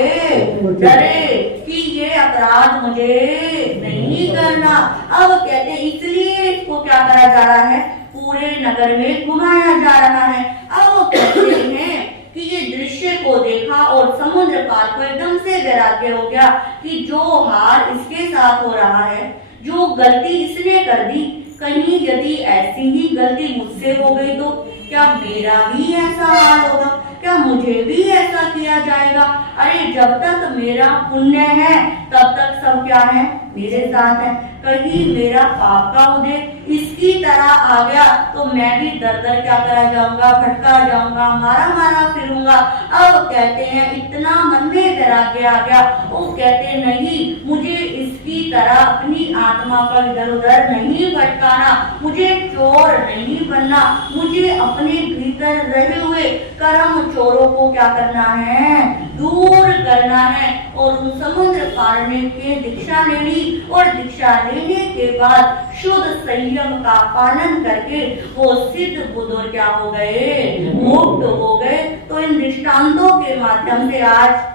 डरे कि ये अपराध मुझे नहीं करना। अब कहते इसलिए इसको क्या करा जा रहा है, पूरे नगर में घुमाया जा रहा है। अब वो कहते हैं कि ये दृश्य को देखा और समुद्रपाल को एकदम से वैराग्य हो गया कि जो हाल इसके साथ हो रहा है, जो गलती इसने कर दी, कहीं यदि ऐसी ही गलती मुझसे हो गई तो क्या मेरा भी ऐसा हाल होगा, क्या मुझे भी ऐसा किया जाएगा। अरे जब तक मेरा पुण्य है तब तक सब क्या है, मेरे साथ है। कहीं मेरा पाप का उदय इसकी तरह आ गया तो मैं भी दर दर क्या करा जाऊंगा, भटका जाऊंगा, मारा मारा फिरूंगा। अब कहते हैं इतना मन में वैराग्य आ गया, वो कहते नहीं मुझे इसकी तरह अपनी आत्मा का इधर उधर नहीं भटकाना, मुझे चोर नहीं बनना, मुझे अपने भीतर रहे हुए कर्म चोरों को क्या करना है, दूर करना है। और उन समुद्र पार ने के दीक्षा ले ली और दीक्षा लेने के बाद शुद्ध संयम का पालन करके वो सिद्ध बुद्ध क्या हो गए, मुक्त हो गए। तो इन दृष्टांतों के माध्यम से आज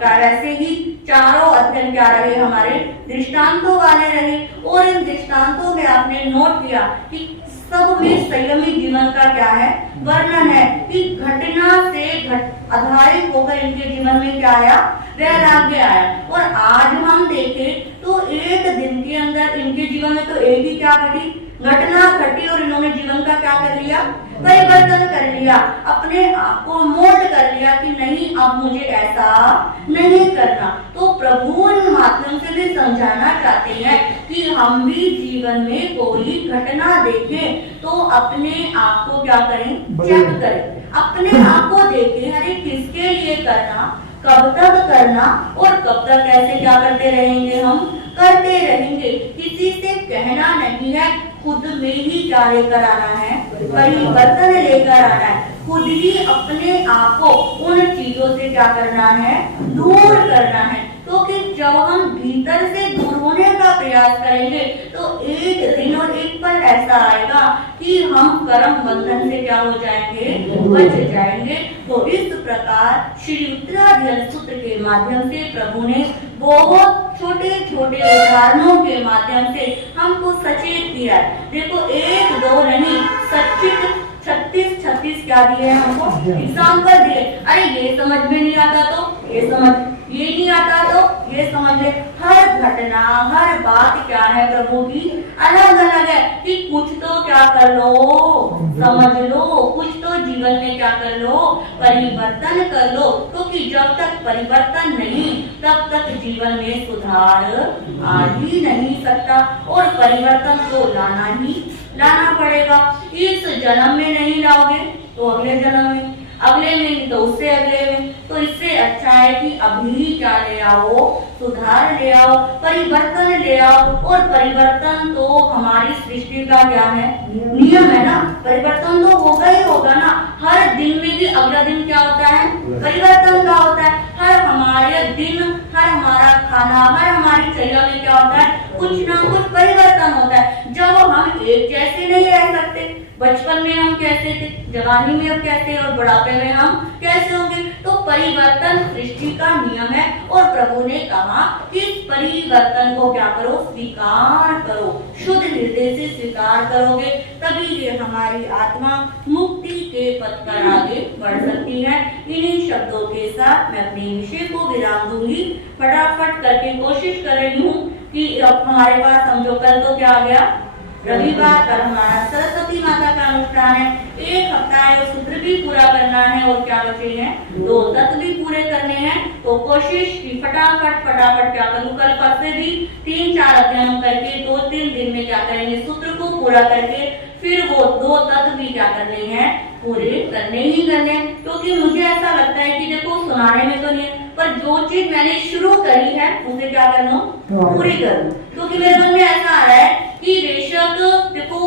वैसे ही चारों अध्ययन क्या रहे, हमारे दृष्टांतों वाले रहे। और इन दृष्टांतों में आपने नोट किया कि सब में संयमी जीवन का क्या है, वर्णन है कि घटना से आधारित होकर इनके जीवन में क्या आया, वैराग्य आया। और आज हम देखें तो एक दिन के अंदर इनके जीवन में तो एक ही क्या घटना घटी और इन्होंने जीवन का क्या कर लिया, परिवर्तन कर लिया, अपने आप को मोल्ड कर लिया कि नहीं अब मुझे ऐसा नहीं करना। तो प्रभु इन माध्यम से भी समझाना चाहते हैं कि हम भी जीवन में कोई घटना देखें तो अपने आप को क्या करें, चेक करें, अपने आप को देखें, अरे किसके लिए करना, कब तक करना और कब तक ऐसे क्या करते रहेंगे, हम करते रहेंगे। किसी से कहना नहीं है, खुद में ही क्या लेकर आना है, परिवर्तन लेकर आना है। खुद ही अपने आप को उन चीजों से क्या करना है, दूर करना है। तो कि जब हम भीतर से दूर होने का प्रयास करेंगे तो एक दिन और एक पल ऐसा आएगा कि हम कर्म बंधन से क्या हो जाएंगे, बच जाएंगे। तो इस प्रकार श्री उत्तराधिकार सूत्र के माध्यम से प्रभु ने बहुत छोटे छोटे उदाहरणों के माध्यम से हमको सचेत किया। देखो एक दो नहीं, 36 क्या दिए हैं हमको, एग्जाम्पल दिए। अरे ये समझ में नहीं आता तो ये समझ, ये नहीं आता तो ये समझ ले। हर घटना हर बात क्या है प्रभु की अलग अलग है कि कुछ तो क्या कर लो, समझ लो, कुछ तो जीवन में क्या कर लो, परिवर्तन कर लो। क्योंकि जब तक परिवर्तन नहीं तब तक जीवन में सुधार आ ही नहीं सकता और परिवर्तन तो लाना पड़ेगा। इस जन्म में नहीं लाओगे तो अगले जन्म में, अगले में तो उससे अगले में। तो इससे अच्छा है कि अभी क्या ले आओ, सुधार ले आओ, परिवर्तन ले आओ। और परिवर्तन तो हमारी सृष्टि का क्या है, नियम है ना, परिवर्तन तो होगा ही होगा ना। हर दिन में भी अगला दिन क्या होता है, परिवर्तन का होता है। हर हमारे दिन, हर हमारा खाना, हर हमारी चर्या में क्या होता है, कुछ ना कुछ परिवर्तन होता है। जब हम एक जैसे नहीं रह सकते, बचपन में हम कैसे थे, जवानी में हम कैसे और बुढ़ापे में हम कैसे होंगे। तो परिवर्तन सृष्टि का नियम है और प्रभु ने कहा कि परिवर्तन को क्या करो, स्वीकार करो। शुद्ध हृदय से स्वीकार करोगे तभी ये हमारी आत्मा मुक्ति के पथ पर आगे बढ़ सकती है। इन्हीं शब्दों के साथ मैं अपने विषय को विराम दूंगी। फटाफट करके कोशिश कर रही हूँ कि अब हमारे पास समझो कल तो क्या आ गया, रविवार। कल हमारा सरस्वती माता का अनुष्ठान है। एक हफ्ता है, सूत्र भी पूरा करना है और क्या बचे हैं, 2 तत्व भी पूरे करने हैं। तो कोशिश की फटाफट क्या करूं, कल परसे भी 3-4 अध्ययन करके 2-3 दिन में क्या करेंगे, सूत्र को पूरा करके फिर वो 2 तत्व भी क्या करने हैं, पूरे करने ही करने। क्योंकि मुझे ऐसा लगता है कि देखो सुनाने में तो नहीं, पर जो चीज मैंने शुरू करी है उसे क्या करना, पूरी करूं। क्योंकि मेरे मन में ऐसा आ रहा है कि बेशक देखो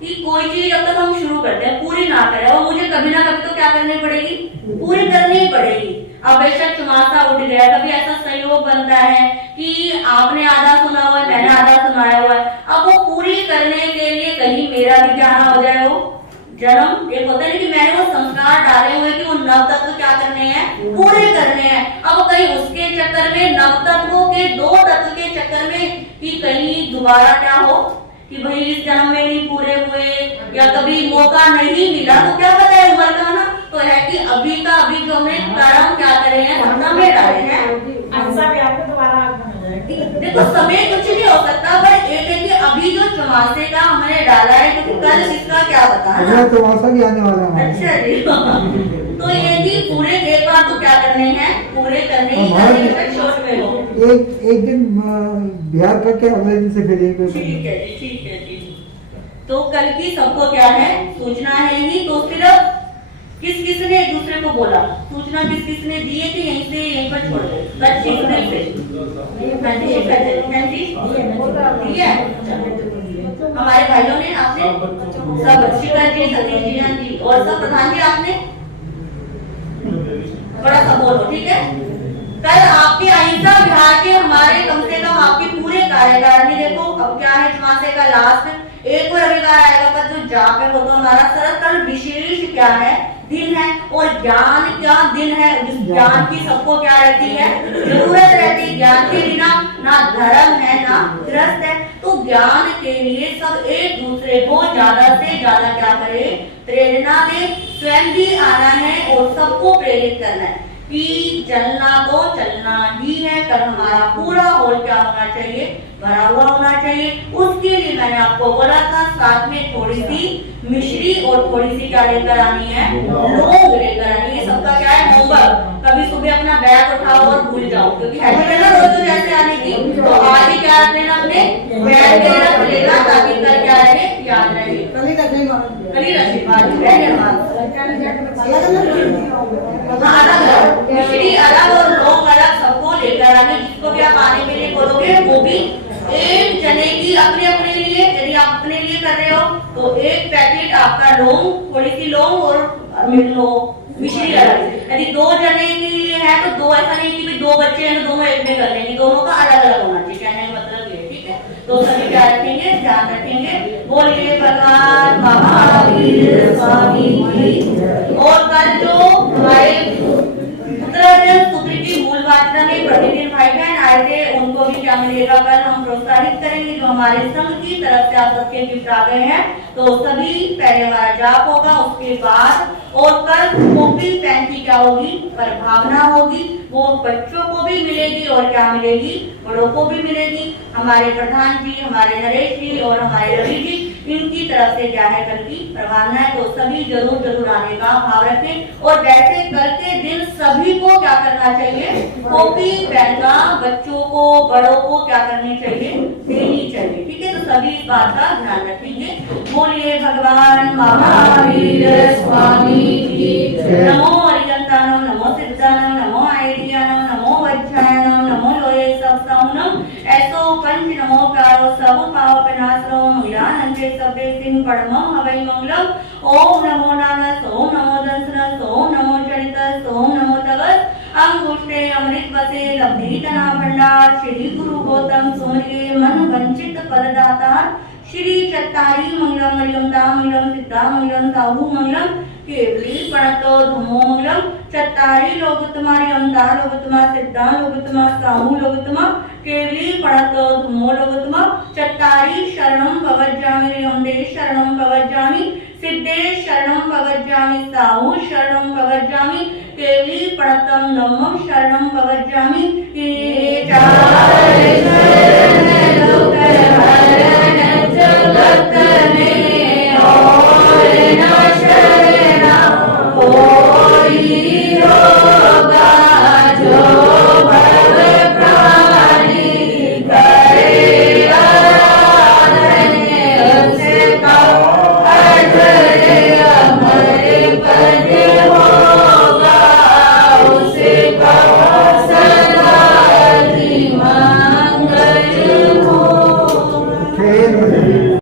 कि कोई चीज जब तक हम शुरू करते हैं पूरी ना करें, और मुझे कभी ना कभी तो क्या करनी पड़ेगी, पूरी करनी ही पड़ेगी। अब बेशक चुमासा उठ गया, कभी ऐसा संयोग बनता है कि आपने आधा सुना हुआ है, मैंने आधा सुनाया हुआ है, अब वो पूरी करने के लिए कहीं मेरा भी क्या हो जाए, वो जन्म एक होता है कि मैंने वो संस्कार डाले हुए कि वो नव तत्व क्या करने हैं, पूरे करने हैं। अब कहीं उसके चक्कर में, नव तत्वों के 2 तत्व के चक्कर में कि कहीं दोबारा क्या हो कि भाई इस जन्म में नहीं पूरे हुए या कभी मौका नहीं मिला, तो क्या पता है उम्र का ना, तो है कि अभी का अभी जो हमने कर्म क्या करे हैं, समय डाले हैं, देखो समय कुछ नहीं हो सकता, पर एक है कि अभी जो चौमासे का हमने डाला है, क्योंकि कल इसका क्या बता ना, चौमासा भी आने वाला है। अच्छा जी तो ये भी पूरे एक बार तो क्या करने हैं, पूरे करने ही करने, शॉर्ट में हो एक दिन बिहार करके अगले दिन से फिर ठीक है जी, ठीक है जी। तो कल की सबको क्या है, सूचना है ही। तो सिर्फ किस किस ने एक दूसरे को बोला, सूचना किस किस ने दिए थे, यहीं से यहीं पर छोड़ दे, बच्ची दिए हमारे भाइयों ने, आपने सब, शिखर जी, सतीश जी, हाँ जी, और सब प्रधान जी आपने थोड़ा सा बोलो, ठीक है। कल आपके अहिंसा विहार के हमारे कम से कम आपके पूरे कार्यकारिणी, देखो अब क्या है, मासे का लास्ट एक रविवार आएगा, पर जो जा पे वो तो हमारा सरल कल विशेष क्या है, दिन है, और ज्ञान क्या दिन है, जिस ज्ञान की सबको क्या रहती है, जरूरत रहती है। ज्ञान के बिना ना धर्म है ना गृहस्थ है। तो ज्ञान के लिए सब एक दूसरे को ज्यादा से ज्यादा क्या करे, प्रेरणा दे, स्वयं भी आना है और सबको प्रेरित करना है कि चलना तो चलना ही है। कल हमारा पूरा हॉल क्या होना चाहिए, भरा हुआ होना चाहिए। उसके लिए मैंने आपको बोला था साथ में थोड़ी सी मिश्री और थोड़ी सी क्या लेकर आनी है, लौंग लेकर आनी है। सबका क्या है होमवर्क, कभी सुबह अपना बैग उठाओ और भूल जाओ, क्योंकि है ना रोज जैसे आने की, तो आज ही क्या रख लेना, अपने बैग में रख लेना ताकि कल क्या रहे, याद रहे। कली अलग मिश्री अलग और लौंग अलग सबको लेकर आने। जिसको भी आप आने के लिए बोलोगे वो भी एक जने की अपने अपने लिए, यदि आप अपने लिए कर रहे हो तो एक पैकेट आपका लौंग, थोड़ी सी लौंग और मिश्री अलग। यदि 2 जने के लिए है तो 2, ऐसा नहीं कि 2 बच्चे हैं तो दोनों एक में कर लेंगे, दोनों का अलग अलग होना चाहिए, कहने का मतलब ये, ठीक है। तो सभी क्या रखेंगे, ध्यान रखेंगे। बोलिए भगवान महावीर स्वामी की। और कल जो हमारे उत्तराखंड सूत्र की मूल वार्ता में प्रतिदिन भाई बहन आए थे, उनको भी क्या मिलेगा, कल हम प्रोत्साहित करेंगे। जो हमारे संघ की तरफ से आप सबके गिफ्ट आ गए हैं, तो सभी पहले हमारा जाप होगा, उसके बाद और कल कॉपी पेन की क्या होगी, प्रभावना होगी, वो बच्चों को भी मिलेगी और क्या मिलेगी, बड़ों को भी मिलेगी। हमारे प्रधान जी, हमारे नरेश जी और हमारे रवि जी, इनकी तरफ से क्या है कल की प्रवाहना है। तो सभी जरूर जरूर आने का भाव रखें। और वैसे कल के दिन सभी को क्या करना चाहिए, कॉपी पेन का बच्चों को बड़ों को क्या करनी चाहिए, देनी चाहिए, ठीक है। तो सभी इस बात का ध्यान रखेंगे। बोलिए भगवान महावीर स्वामी की। नमो अरिहंतानम, नमो सिद्धानम, नमो आइडियानम, नमो वज्रायनम, नमो लोये सबसाउनम, ऐसो पंच नमो कारो सब पाव विनाशो मंगलानंदे सबे सिंह परमं हवै मंगलम। ओम नमो नानस, ओम नमो दंसनस, ओम नमो चरितस, ओम नमो तवस, अंगुष्टे अमृत वसे लब्धि तना भंडार, श्री गुरु गौतम सूर्य मन वंचित फलदाता, श्री चत्तारी मंगलम, हरिओम दा मंगलम, सिद्धा मंगलम, साहू मंगलम, केवली प्रणतो धमो मंगलम चत्तारि लोकोत्तमा यमता लोकोत्तमा सिद्धा लोकोत्तमा साहू लोकोत्तमा केवली प्रणतो धमो लोकोत्तमा चत्तारि शरणं भवज्जामि यमते शरणं भवज्जामि सिद्धे शरणं भवज्जामि साहू शरणं भवज्जामि केवली प्रणतं नमः शरणं भवज्जामि ये चार